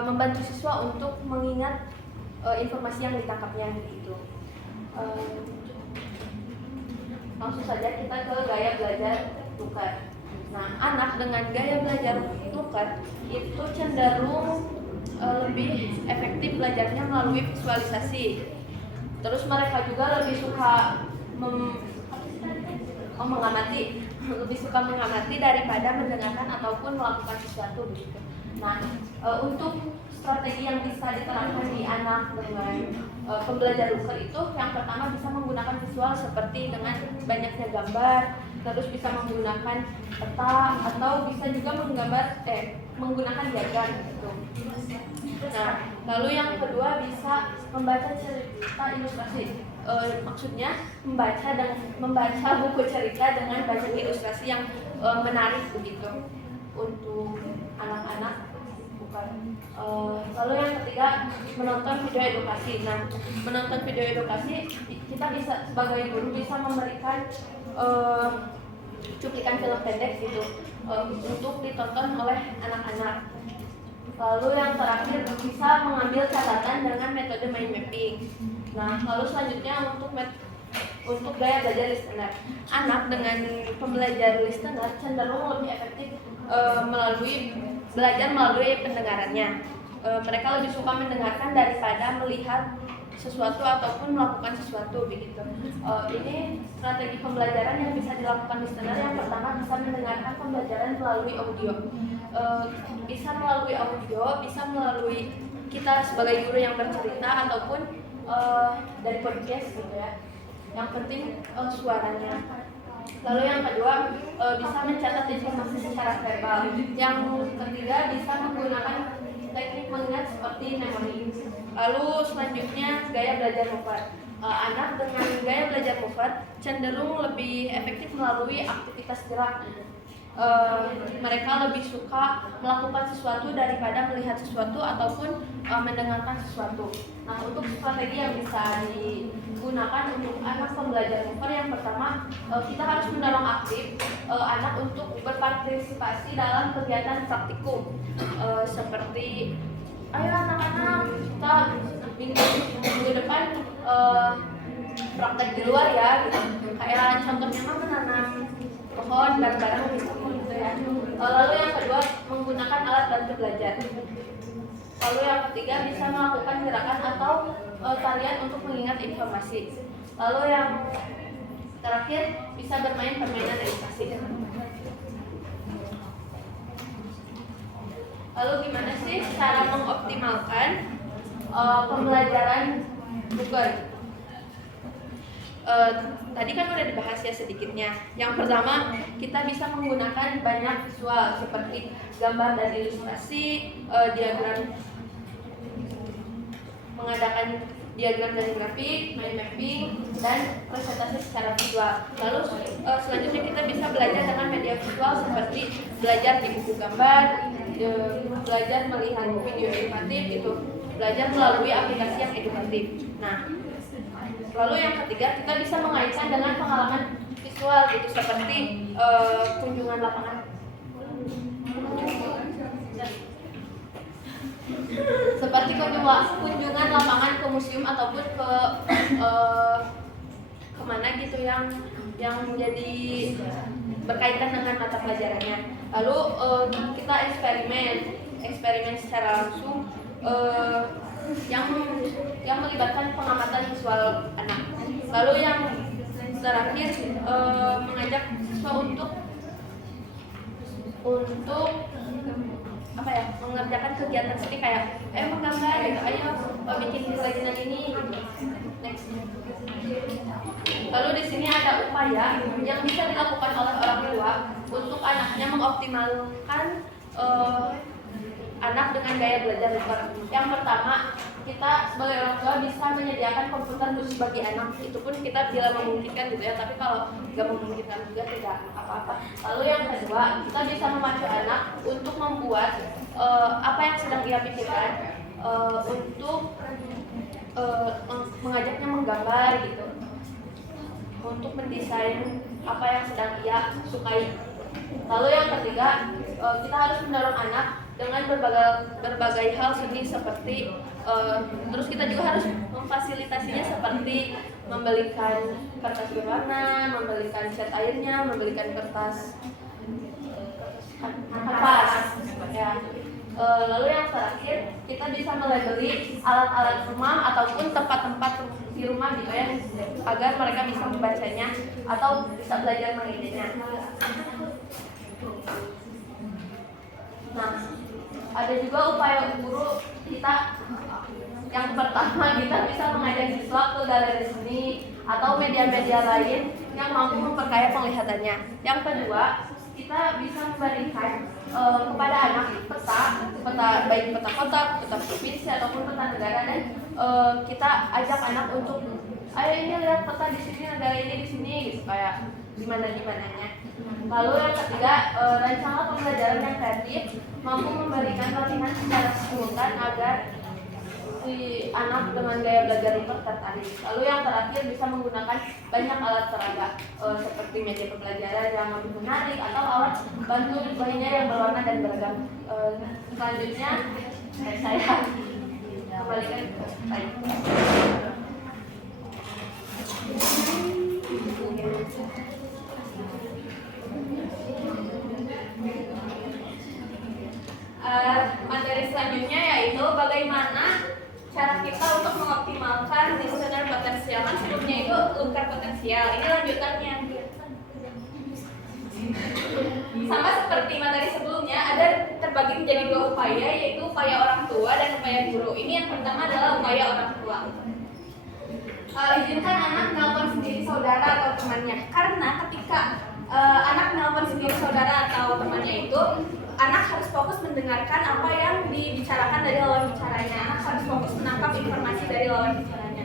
membantu siswa untuk mengingat informasi yang ditangkapnya gitu. Langsung saja kita ke gaya belajar nuker. Nah, anak dengan gaya belajar nuker itu cenderung lebih efektif belajarnya melalui visualisasi. Terus mereka juga lebih suka mengamati daripada mendengarkan ataupun melakukan sesuatu begitu. Nah, untuk strategi yang bisa diterapkan di anak dengan pembelajar nuker itu, yang pertama bisa menggunakan visual seperti dengan banyaknya gambar, terus bisa menggunakan peta atau bisa juga menggunakan diagram gitu. Nah, lalu yang kedua bisa membaca cerita ilustrasi. Maksudnya membaca buku cerita dengan bacaan ilustrasi yang menarik begitu untuk anak-anak. Lalu yang ketiga menonton video edukasi. Nah, menonton video edukasi kita bisa sebagai guru bisa memberikan cuplikan film pendek gitu untuk ditonton oleh anak-anak. Lalu yang terakhir bisa mengambil catatan dengan metode mind mapping. Nah, lalu selanjutnya untuk gaya belajar listener. Anak dengan pembelajar listener cenderung lebih efektif belajar melalui pendengarannya. Mereka lebih suka mendengarkan daripada melihat sesuatu ataupun melakukan sesuatu begitu. Ini strategi pembelajaran yang bisa dilakukan listener. Yang pertama bisa mendengarkan pembelajaran melalui audio. Bisa melalui audio, bisa melalui kita sebagai guru yang bercerita ataupun dari podcast gitu ya. Yang penting suaranya. Lalu yang kedua bisa mencatat informasi secara verbal. Yang ketiga bisa menggunakan teknik mengingat seperti memori. Lalu selanjutnya gaya belajar mover. Anak dengan gaya belajar mover cenderung lebih efektif melalui aktivitas gerak. Mereka lebih suka melakukan sesuatu daripada melihat sesuatu ataupun mendengarkan sesuatu. Nah, untuk strategi yang bisa digunakan untuk anak pembelajar mover, yang pertama kita harus mendorong aktif anak untuk berpartisipasi dalam kegiatan praktikum seperti ayo anak-anak kita minggu depan praktek di luar ya gitu. Kayak contohnya mah menanam pohon bareng-bareng gitu ya. Lalu yang kedua menggunakan alat bantu belajar. Lalu yang ketiga bisa melakukan gerakan atau tarian untuk mengingat informasi. Lalu yang terakhir bisa bermain permainan edukasi. Lalu gimana sih cara mengoptimalkan pembelajaran buku? Tadi kan udah dibahas ya sedikitnya. Yang pertama, kita bisa menggunakan banyak visual seperti gambar dan ilustrasi, diagram, mengadakan diagram dan grafik, mind mapping, dan presentasi secara visual. Lalu selanjutnya kita bisa belajar dengan media visual seperti belajar di buku gambar, belajar melihat video edukatif, itu belajar melalui aplikasi yang edukatif. Nah, lalu yang ketiga, kita bisa mengaitkan dengan pengalaman visual gitu seperti kunjungan lapangan. Seperti kunjungan lapangan ke museum ataupun ke kemana gitu yang menjadi berkaitan dengan mata pelajarannya. Lalu kita eksperimen secara langsung yang melibatkan pengamatan visual anak. Lalu yang terakhir mengajak siswa untuk mengerjakan kegiatan seperti kayak menggambar gitu, ayo bikin kerajinan ini gitu. Next. Lalu di sini ada upaya yang bisa dilakukan oleh orang tua untuk anaknya mengoptimalkan anak dengan gaya belajar Looker. Yang pertama, kita sebagai orang tua bisa menyediakan komputer khusus bagi anak. Itu pun kita bila memungkinkan gitu ya, tapi kalau nggak memungkinkan juga tidak apa-apa. Lalu yang kedua, kita bisa memacu anak untuk membuat apa yang sedang ia pikirkan, untuk mengajaknya menggambar gitu, untuk mendesain apa yang sedang ia sukai. Lalu yang ketiga, kita harus mendorong anak dengan berbagai hal seni seperti terus kita juga harus memfasilitasinya seperti membelikan kertas berwarna, membelikan cat airnya, membelikan kertas kanvas ya. Lalu yang terakhir, kita bisa melabeli alat-alat rumah ataupun tempat-tempat di rumah gitu ya, agar mereka bisa membacanya atau bisa belajar mengidenya. Nah, ada juga upaya guru kita. Yang pertama, kita bisa mengajak siswa ke galeri seni atau media-media lain yang mampu memperkaya penglihatannya. Yang kedua, kita bisa memberikan kepada anak peta baik peta kota, peta provinsi ataupun peta negara, dan kita ajak anak untuk ayo ini lihat peta di sini, negara ini di sini gitu, kayak gimananya. Lalu yang ketiga, rancangan pembelajaran yang kreatif mampu memberikan latihan secara simultan agar si anak dengan gaya belajar itu tertarik. Lalu yang terakhir, bisa menggunakan banyak alat peraga seperti media pembelajaran yang lebih menarik atau alat bantu lainnya yang berwarna dan beragam. Selanjutnya saya kembalikan ke saya. Materi selanjutnya yaitu bagaimana cara kita untuk mengoptimalkan listener potensial. Kan sebelumnya itu Looker potensial, ini lanjutannya. Sama seperti materi sebelumnya, ada terbagi menjadi dua upaya, yaitu upaya orang tua dan upaya guru. Ini yang pertama adalah upaya orang tua. Izinkan anak menelpon sendiri saudara atau temannya, karena ketika anak menelpon sendiri saudara atau temannya itu, anak harus fokus mendengarkan apa yang dibicarakan dari lawan bicaranya. Anak harus fokus menangkap informasi dari lawan bicaranya.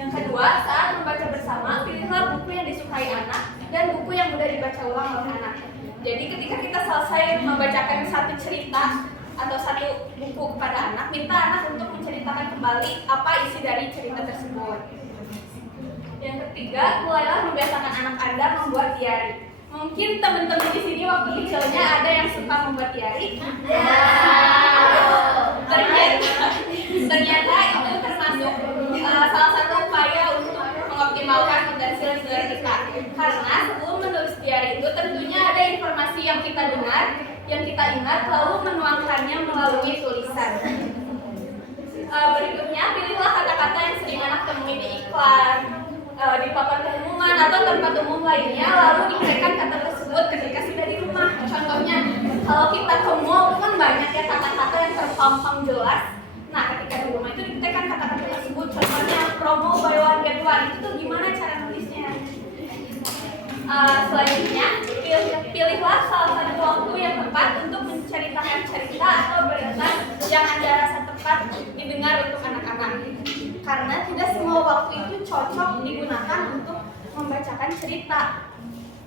Yang kedua, saat membaca bersama, pilihlah buku yang disukai anak dan buku yang mudah dibaca ulang oleh anak. Jadi ketika kita selesai membacakan satu cerita atau satu buku kepada anak, minta anak untuk menceritakan kembali apa isi dari cerita tersebut. Yang ketiga, mulailah membiasakan anak Anda membuat diary. Mungkin teman-teman di sini waktu kecilnya ada yang suka membuat diary. Ternyata itu termasuk salah satu upaya untuk mengoptimalkan potensi listener kita. Karena sebelum menulis diary itu tentunya ada informasi yang kita dengar, yang kita ingat, lalu menuangkannya melalui tulisan. Berikutnya, pilihlah kata-kata yang sering anak temui di iklan, di papan pengumuman atau tempat umum lainnya, lalu diketikkan kata tersebut ketika sudah di rumah. Contohnya, kalau kita ke mall kan banyak ya kata-kata yang terpampang jelas. Nah, ketika di rumah itu diketikkan kata-kata tersebut. Contohnya promo buy one get one, itu tuh gimana cara nulisnya? Selanjutnya, pilihlah salah satu waktu yang tepat untuk menceritakan cerita atau berita yang Anda rasa tepat didengar untuk anak-anak. Karena tidak semua waktu itu cocok digunakan untuk membacakan cerita.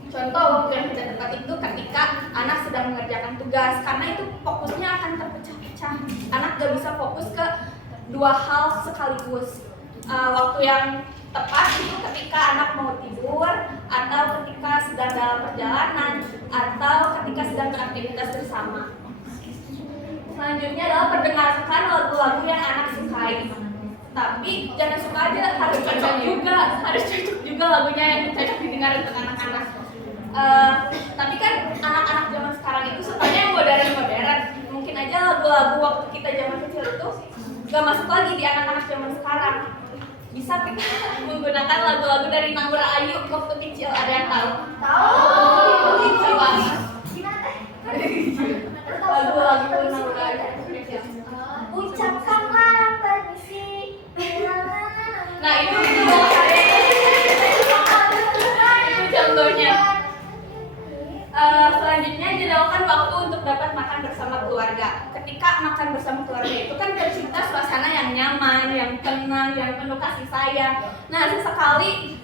Contoh waktu yang tidak tepat itu ketika anak sedang mengerjakan tugas, karena itu fokusnya akan terpecah-pecah. Anak gak bisa fokus ke dua hal sekaligus. Waktu yang tepat itu ketika anak mau tidur, atau ketika sedang dalam perjalanan, atau ketika sedang beraktivitas bersama. Selanjutnya adalah perdengarkan lagu-lagu yang anak sukai. Tapi jangan suka aja, harus cocok juga lagunya yang cocok didengar untuk anak-anak. Tapi kan anak-anak zaman sekarang itu sukanya yang modern. Mungkin aja lagu-lagu waktu kita zaman kecil itu gak masuk lagi di anak-anak zaman sekarang. Bisa kita menggunakan lagu-lagu dari Naura Ayu waktu kecil, ada yang tahu? Tahu. Coba. Lagu-lagu Naura Ayu. Ucapkanlah permisi. Nah itu contohnya. Selanjutnya jadwalkan waktu untuk dapat makan bersama keluarga. Ketika makan bersama keluarga itu kan tercipta suasana yang nyaman, yang tenang, yang penuh kasih sayang. Nah sesekali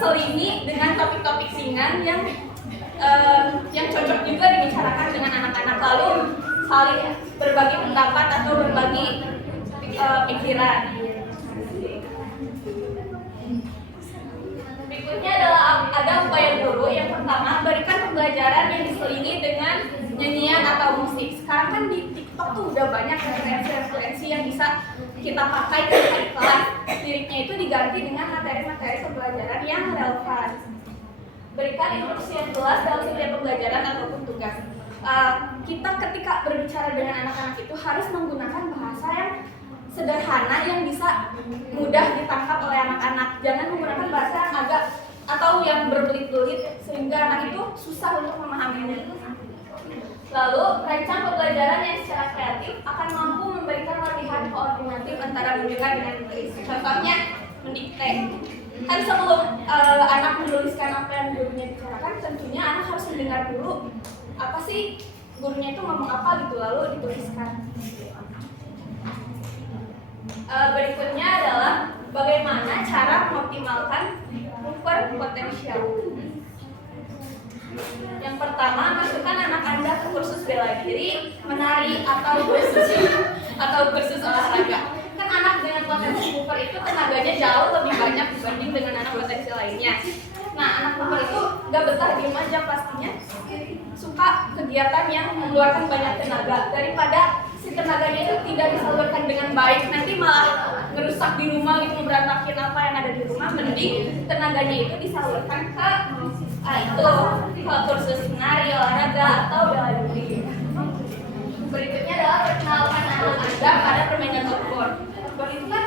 selingi dengan topik-topik ringan yang cocok juga dibicarakan dengan anak-anak, lalu saling berbagi pendapat atau berbagi pikiran. Berikutnya adalah ada upaya guru. Yang pertama, berikan pembelajaran yang diselingi dengan nyanyian atau musik. Sekarang kan di TikTok tuh udah banyak referensi yang bisa kita pakai di kelas. Liriknya itu diganti dengan materi-materi pembelajaran yang relevan. Berikan instruksi yang jelas dalam setiap pembelajaran ataupun tugas. Kita ketika berbicara dengan anak-anak itu harus menggunakan bahasa yang sederhana yang bisa mudah ditangkap oleh anak-anak. Jangan menggunakan bahasa yang agak atau yang berbelit-belit sehingga anak itu susah untuk memahaminya. Lalu, rancang pembelajaran yang secara kreatif akan mampu memberikan latihan koordinatif antara mendengar dan menulis. Contohnya, mendikte. Kan sebelum anak menuliskan apa yang gurunya bicarakan, tentunya anak harus mendengar dulu apa sih gurunya itu ngomong apa gitu, lalu dituliskan. Berikutnya adalah bagaimana cara mengoptimalkan upper potensial. Yang pertama, masukkan anak Anda ke kursus bela diri, menari, atau kursus olahraga. Kan anak dengan potensi upper itu tenaganya jauh lebih banyak dibanding dengan anak potensi lainnya. Nah, anak upper itu gak betah diem aja, pastinya suka kegiatan yang mengeluarkan banyak tenaga. Daripada si tenaganya itu tidak disalurkan dengan baik, nanti malah ngerusak di rumah gitu, berantakin apa yang ada di rumah. Mending tenaganya itu disalurkan ke kursus menari, olahraga, atau bela diri. Berikutnya adalah perkenalkan anak Anda pada permainan outboard. Outboard itu kan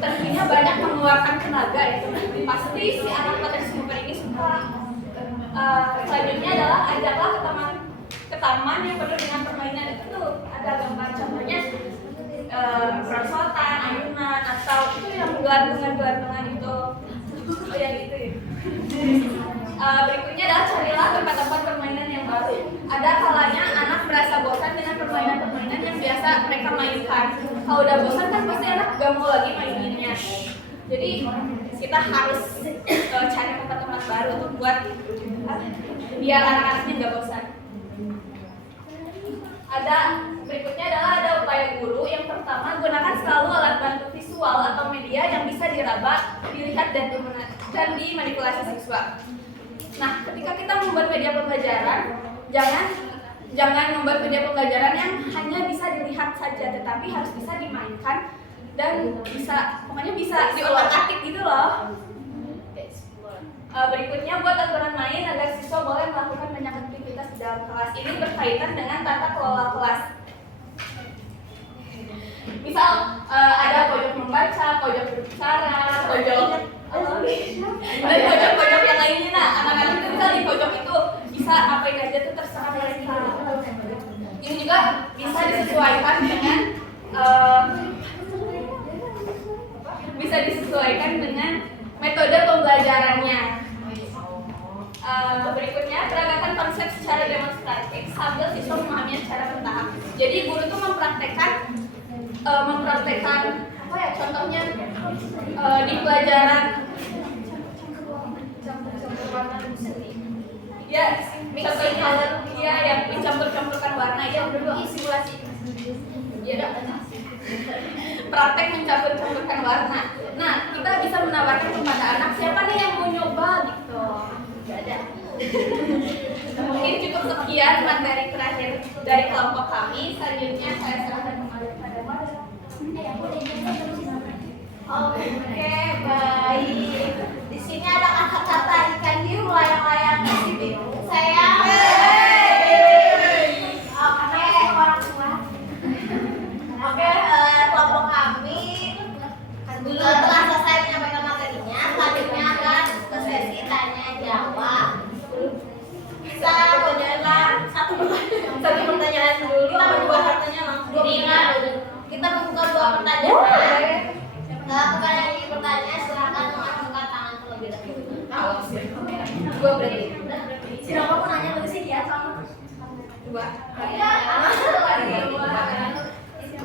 tentunya banyak mengeluarkan tenaga itu. Pasti si anak potensi super ini suka. Selanjutnya adalah ajaklah ke taman yang penuh dengan permainan. Itu tuh ada gambar contohnya perosotan, ayunan, atau itu yang gelantungan itu. Oh ya gitu ya. Berikutnya adalah carilah tempat-tempat permainan yang baru. Ada kalanya anak merasa bosan dengan permainan-permainan yang biasa mereka mainkan. Kalau udah bosan kan pasti anak gak mau lagi maininnya. Jadi kita harus cari tempat-tempat baru untuk buat biar anak-anaknya gak bosan. Berikutnya adalah ada upaya guru. Yang pertama, gunakan selalu alat bantu visual atau media yang bisa diraba, dilihat, dan dimanipulasi siswa. Nah, ketika kita membuat media pembelajaran, jangan membuat media pembelajaran yang hanya bisa dilihat saja, tetapi harus bisa dimainkan dan pokoknya bisa diolah-atik gitu loh. Berikutnya, buat aturan main agar siswa boleh melakukan banyak aktivitas di dalam kelas. Ini berkaitan dengan tata kelola kelas. Misal ada pojok membaca, pojok berbicara, pojok Dan pojok-pojok yang lainnya, nah anak-anak itu bisa di pojok itu bisa apain aja tuh terserah mereka. Ini juga bisa disesuaikan dengan metode pembelajarannya. Berikutnya peragakan konsep secara demonstratif sambil siswa memahaminya secara bertahap. Jadi guru tuh mempraktekkan apa ya contohnya di pelajaran ya contoh color ya yang mencampur-campurkan warna ya udah dulu simulasi ya udah praktek mencampur-campurkan warna. Nah kita bisa menawarkan kepada anak siapa nih yang mau nyoba gitu. Gak ada. Mungkin cukup sekian materi terakhir dari kelompok kami. Selanjutnya saya serahkan kepada Mada. Oke, baik. Di sini ada kata-kata ikan hiu layang-layang di biru. Saya. Oke, orang tua. Oke, kelompok kami telah selesai menyampaikan materinya. Selanjutnya akan ke sesi tanya jawab. Bisa berjalan satu pertanyaan dulu. Kita berdua pertanyaan langsung. Kita membuka dua pertanyaan. Bukan lagi pertanyaan, silakan mengangkat tangan terlebih dahulu. Dua berarti. Si Nova mau nanya dulu sih ya sama. Dua.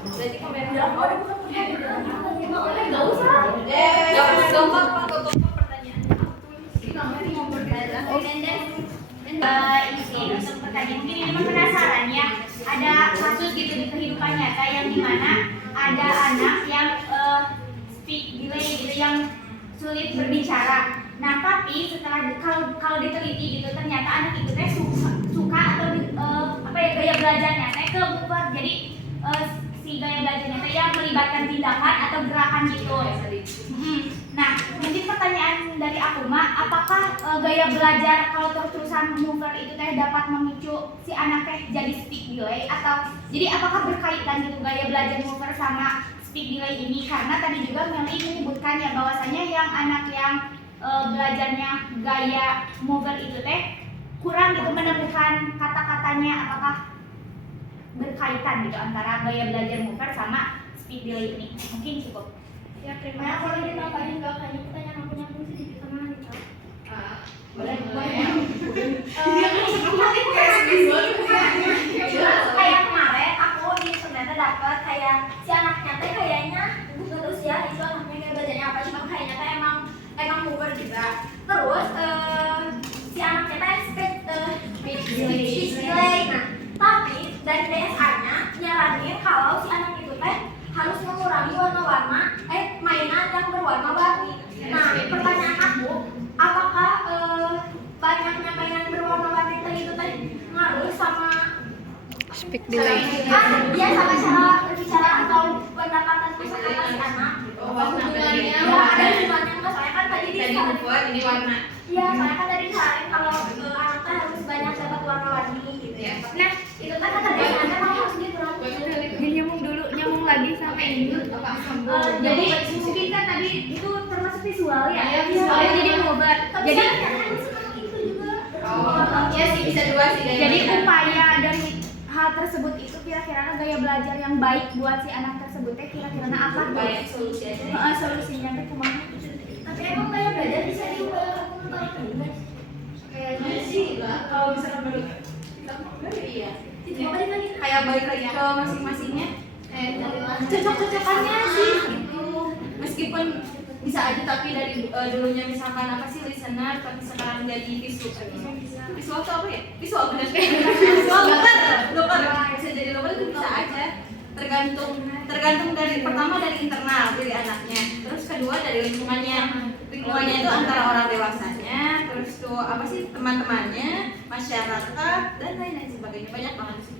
Berarti kamera dalam udah bukan pertanyaan. Enggak usah. Gampang pertanyaan. Ini sih untuk pertanyaan mungkin ini penasaran ya. Ada kasus gitu di kehidupan nyata yang dimana ada anak yang speak delay gitu yang sulit berbicara. Nah tapi setelah kalau diteliti gitu ternyata anak itu teh suka atau gaya belajarnya teh kebuka. Jadi si gaya belajarnya teh yang melibatkan tindakan atau gerakan gitu. Nah mungkin pertanyaan dari aku mah, apakah gaya belajar kalau terus-terusan mover itu teh dapat memicu si anak teh jadi speak delay, atau jadi apakah berkaitan gitu gaya belajar mover sama speak delay ini? Karena tadi juga Meli menyebutkan ya bahwasanya yang anak yang belajarnya gaya mover itu teh kurang gitu menemukan kata-katanya. Apakah berkaitan gitu antara gaya belajar mover sama speak delay ini? Mungkin cukup. Ya, terima kasih. Kalau ditambahin nggak kayaknya pertanyaan aku nyambung sedikit sama Anita. Boleh. Kayak kemarin aku di ternyata dapat kayak si anaknya teh kayaknya bukan terus ya itu anaknya kayak belajarnya apa, cuma kayaknya teh emang mover juga. Terus si anaknya teh speech delay. Nah tapi dari DSA-nya nyaranin kalau si anak itu teh harus mengurangi warna-warna mainan yang berwarna-warni. Nah pertanyaan aku, apakah banyaknya mainan berwarna-warni itu teh ngaruh sama speak delay? Dia sama cara berbicara atau pendapatan kosakata si anak? Hubungannya ya ada hubungannya nggak? Soalnya kan tadi buat ini warna. Iya, soalnya kan tadi disarankan kalau anak teh harus banyak dapat warna-warni gitu ya. Nah itu kan kata dia anak harus dikurangi. Nyambung lagi sampai ini. Jadi mungkin kan tadi itu termasuk visual ya. Iya, visual. Jadi ngobat. Jadi itu juga. Iya sih bisa dua sih. Jadi upaya dari hal tersebut itu kira-kira gaya belajar yang baik buat si anak tersebut teh kira-kira apa? Banyak solusi aja. Solusinya teh kemana? Tapi emang gaya belajar bisa diupayakan untuk Kayaknya sih kalau misalkan menurut kita iya. Kayak balik lagi ke masing-masingnya. Cocok-cocokannya sih gitu. Meskipun bisa aja tapi dari dulunya misalkan apa sih listener tapi sekarang jadi visual tuh apa ya? Visual bener. Visual lupa bisa jadi lupa itu bisa aja. Tergantung dari pertama dari internal dari anaknya, terus kedua dari lingkungannya itu antara orang dewasanya, terus tuh apa sih teman-temannya, masyarakat dan lain-lain sebagainya, banyak banget sih.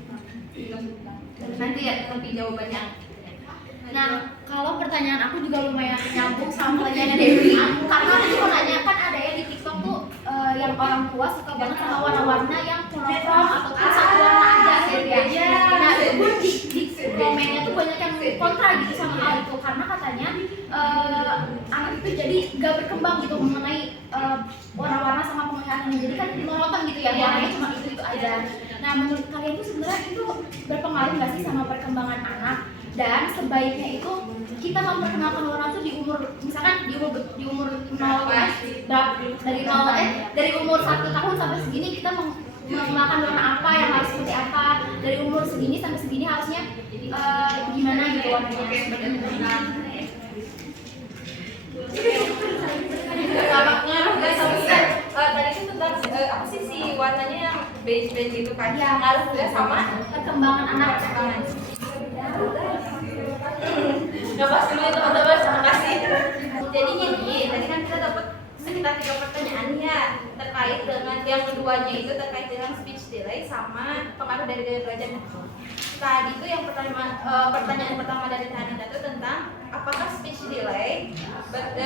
Nanti ya lebih jawabannya. Nah, kalau pertanyaan aku juga lumayan nyambung sama pertanyaan Dewi. Karena tadi mau nanya kan ada ya di TikTok tuh yang orang tua suka banget sama warna-warna yang monokrom ataupun satu warna aja gitu ya. Nah, itu pun di komennya tuh banyak yang kontra gitu sama hal itu, karena katanya anak itu itu jadi gak berkembang gitu mengenai warna-warna sama penglihatannya. Jadi kan monoton gitu ya, warnanya cuma itu aja. Nah menurut kalian tuh sebenarnya itu berpengaruh nggak sih sama perkembangan anak? Dan sebaiknya itu kita memperkenalkan warna itu di umur, misalkan di umur 0 dari umur 1 tahun sampai segini kita mengenalkan warna apa yang harus seperti apa, dari umur segini sampai segini harusnya gimana gitu warnanya. Ngaruh nggak sama tadi itu tentang apa sih si warnanya yang beige gitu kan? Ya. Ngaruh nggak sama Perkembangan anak. Nggak pas dulu ya teman-teman, terima kasih. Jadi gini, tadi kan kita dapat sekitar 3 pertanyaan ya terkait dengan yang keduanya itu terkait dengan speech delay sama pengaruh dari gaya belajar. Tadi itu yang pertanyaan pertama dari Tanita itu tentang apakah speech delay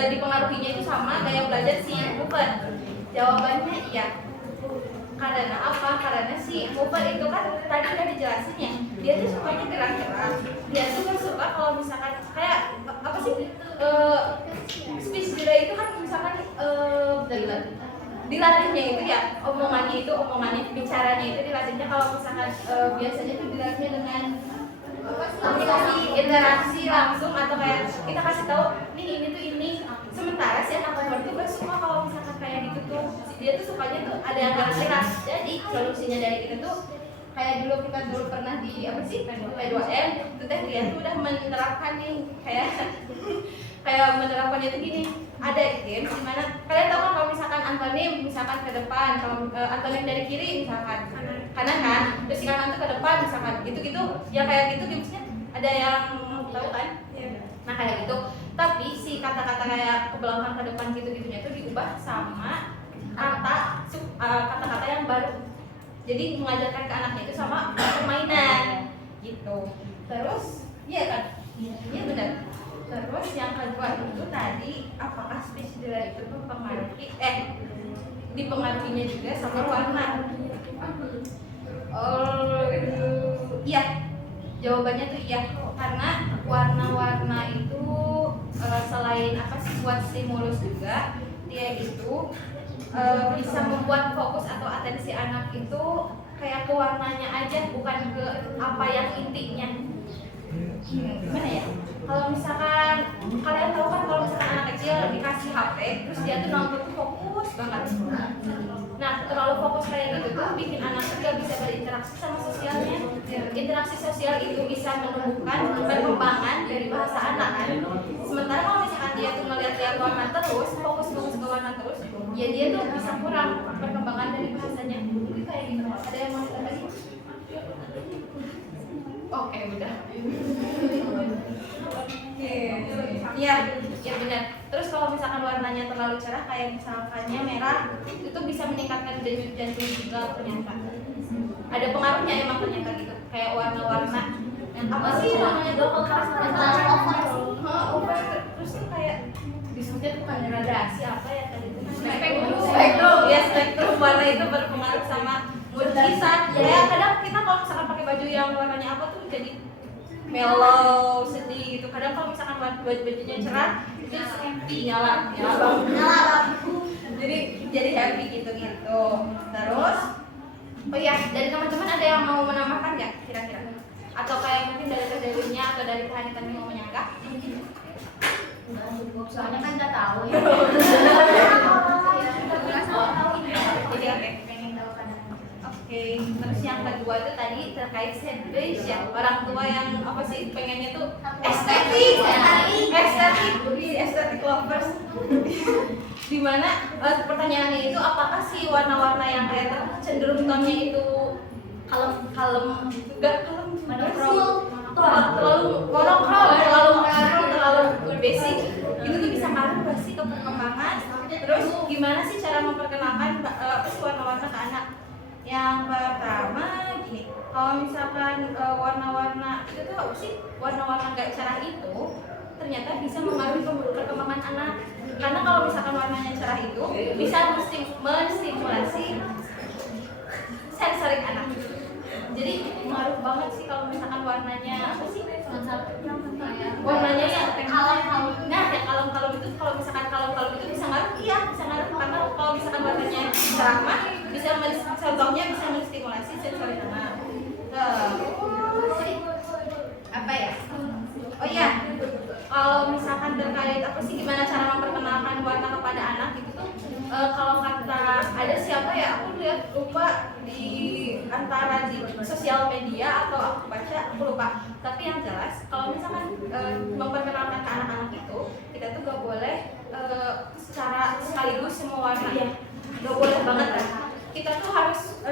dipengaruhinya itu sama gaya belajar si Hoover. Jawabannya iya. Karena apa? Karena si Hoover itu kan tadi udah dijelasin ya, dia tuh sukanya gerak-gerak. Dia tuh kan suka kalau misalkan kayak apa sih speech delay itu kan misalkan dilatihnya itu ya omongannya bicaranya itu dilatihnya kalau misalkan biasanya tuh dilatihnya dengan interaksi langsung atau kayak kita kasih tahu nih ini tuh ini. Sementara si anak Hoover tuh gak suka kalau misalkan kayak gitu tuh, dia tuh sukanya tuh ada yang gerak-gerak. Jadi solusinya dari kita tuh kayak kita dulu pernah di apa sih P2M itu teh dia tuh udah menerapkan nih kayak menerapkannya tuh gini. Ada game di mana kalian tahu kan kalau misalkan antonim misalkan ke depan, kalau antonim dari kiri misalkan kanan kan, terus si kanan tuh ke depan misalkan gitu-gitu ya, kayak gitu gamesnya ada yang tahu kan? Nah kayak gitu. Tapi si kata-kata kayak ke belakang ke depan gitu-gitunya itu diubah sama kata-kata yang baru. Jadi mengajarkan ke anaknya itu sama permainan gitu. Terus iya kan? Iya benar. Terus yang kedua itu tadi apakah speech delay itu dipengaruhinya juga sama warna? Iya. Jawabannya tuh iya, karena warna-warna itu selain apa sih buat stimulus juga, dia itu bisa membuat fokus atau atensi anak itu kayak ke warnanya aja, bukan ke apa yang intinya. Gimana ya? Kalau misalkan kalian tahu kan kalau misalkan anak kecil dikasih HP, terus dia tuh nonton tuh fokus banget. Nah, terlalu fokus kayak gitu tuh bikin anak juga bisa berinteraksi sama sosialnya. Interaksi sosial itu bisa menumbuhkan perkembangan dari bahasa anak kan. Sementara kalau misalkan dia tuh ngeliat-liat warna terus, fokus ke warna terus, ya dia tuh bisa kurang perkembangan dari bahasanya. Mungkin kayak gitu. Ada yang mau ditanya? Oke, udah. Iya, ya benar. Terus kalau misalkan warnanya terlalu cerah kayak misalkannya merah, itu bisa meningkatkan denyut jantung juga ternyata. Ada pengaruhnya emang ternyata gitu. Kayak warna-warna apa sih namanya over terus tuh kayak disebutnya tuh kan gradasi apa ya tadi itu spektrum ya, spektrum warna itu berpengaruh sama mood kita. Ya kadang kita kalau misalkan pakai baju yang warnanya apa tuh jadi mellow, sedih gitu. Kadang kalau misalkan bajunya cerah itu happy, nyala. Jadi happy gitu. Terus oh iya, dari teman-teman ada yang mau menambahkan nggak kira-kira? Atau kayak mungkin dari Dewinya atau dari Tanita yang mau menyanggah? Soalnya kan nggak tahu ya. Jadi oke, pengen tahu kan. Oke, terus yang kedua itu tadi terkait sandwich ya, orang tua yang apa sih pengennya tuh estetik lovers. Dimana pertanyaannya itu apakah sih warna-warna yang kayak cenderung tonnya itu kalem, enggak kalem, terlalu monokrom, terlalu basic, itu tuh bisa ngaruh nggak sih ke perkembangan? Terus gimana sih cara memperkenalkan warna-warna ke anak? Yang pertama gini, kalau misalkan warna-warna itu tuh apa sih? Warna-warna nggak cerah itu ternyata bisa mempengaruhi perkembangan anak. Karena kalau misalkan warnanya cerah itu bisa menstimulasi sensorik anak. Jadi ngaruh banget sih kalau misalkan warnanya apa sih? Warnanya yang kalem-kalem. Nah, yang kalem-kalem itu kalau misalkan contohnya bisa menstimulasi sensori anak. Apa ya? Oh iya, kalau misalkan terkait apa sih gimana cara memperkenalkan warna kepada anak gitu tuh, kalau kata ada siapa ya, aku lihat lupa di antara di sosial media atau aku baca, aku lupa. Tapi yang jelas kalau misalkan memperkenalkan ke anak-anak itu, kita tuh gak boleh secara sekaligus semua warna, gak boleh banget kan. Kita tuh harus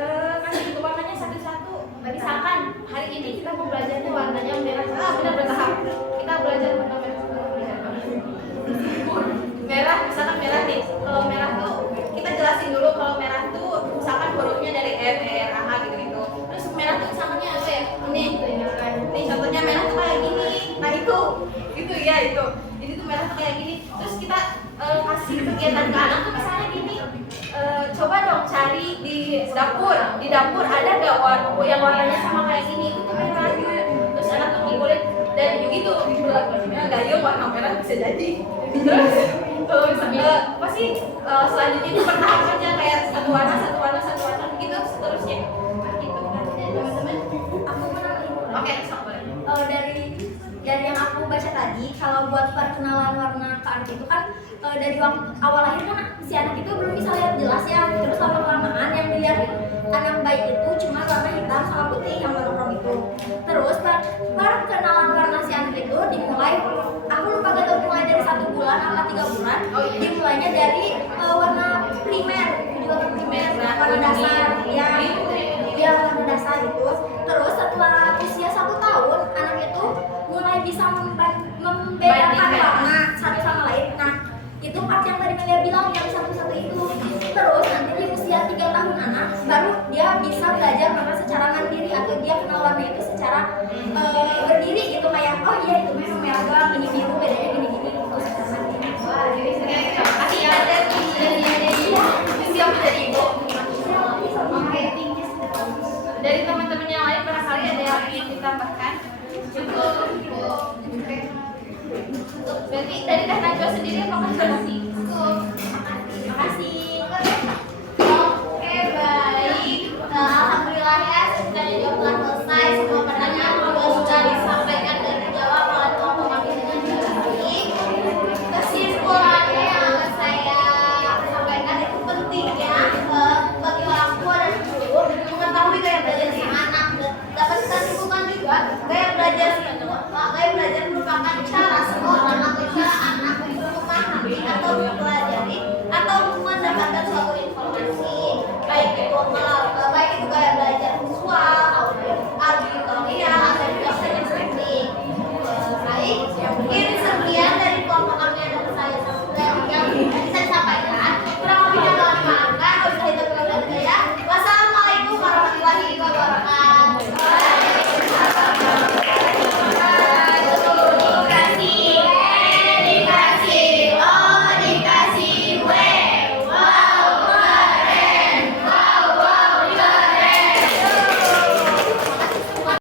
kasih itu warnanya satu-satu. Misalkan hari ini kita mau belajarnya warnanya merah, benar bertahap. Kita belajar warna merah, merah, misalkan merah nih. Kalau merah tuh kita jelasin dulu kalau merah tuh misalkan hurufnya dari M, E, R, A, H gitu-gitu. Terus merah tuh misalkannya apa ya? Nih contohnya merah tuh kayak gini. Nah itu ya itu. Jadi tuh merah tuh kayak gini. Terus kita kasih kegiatan ke anak tuh misalnya gini. Coba dong cari di dapur ada gak yang warnanya sama kayak gini, itu merah gitu. Terus anak tuh ngumpulin dan gitu gayung warna merah bisa jadi. Terus kalau misalnya pasti selanjutnya itu pertahapannya kayak satu warna gitu seterusnya gitu kan. Teman-teman Aku pernah oke sok boleh. dari yang aku baca tadi, kalau buat perkenalan warna ke anak itu kan dari awal lahir kan si anak itu belum bisa lihat jelas ya, terus lama kelamaan yang dilihat anak bayi itu cuma warna hitam sama putih yang monokrom itu. Terus perkenalan warna si anak itu dimulai, aku lupa gak tau mulai dari 1 bulan atau 3 bulan. Dimulainya dari warna primer, warna dasar ya warna dasar itu. Terus setelah usia 1 tahun anak itu mulai bisa membedakan warna satu sama lain. Nah itu part yang tadi Melia bilang yang satu-satu itu. Terus nanti di usia 3 tahun anak baru dia bisa belajar warna secara mandiri atau dia kenal warna itu secara berdiri gitu, kayak oh iya itu memang merah doang, ini biru bedanya gini-gini gitu secara mandiri. Wah jadi Kasih ya dari siap menjadi ibu. Dari teman-teman yang lain barangkali ada yang ingin ditambahkan untuk berarti dari Teh Najwa sendiri apakah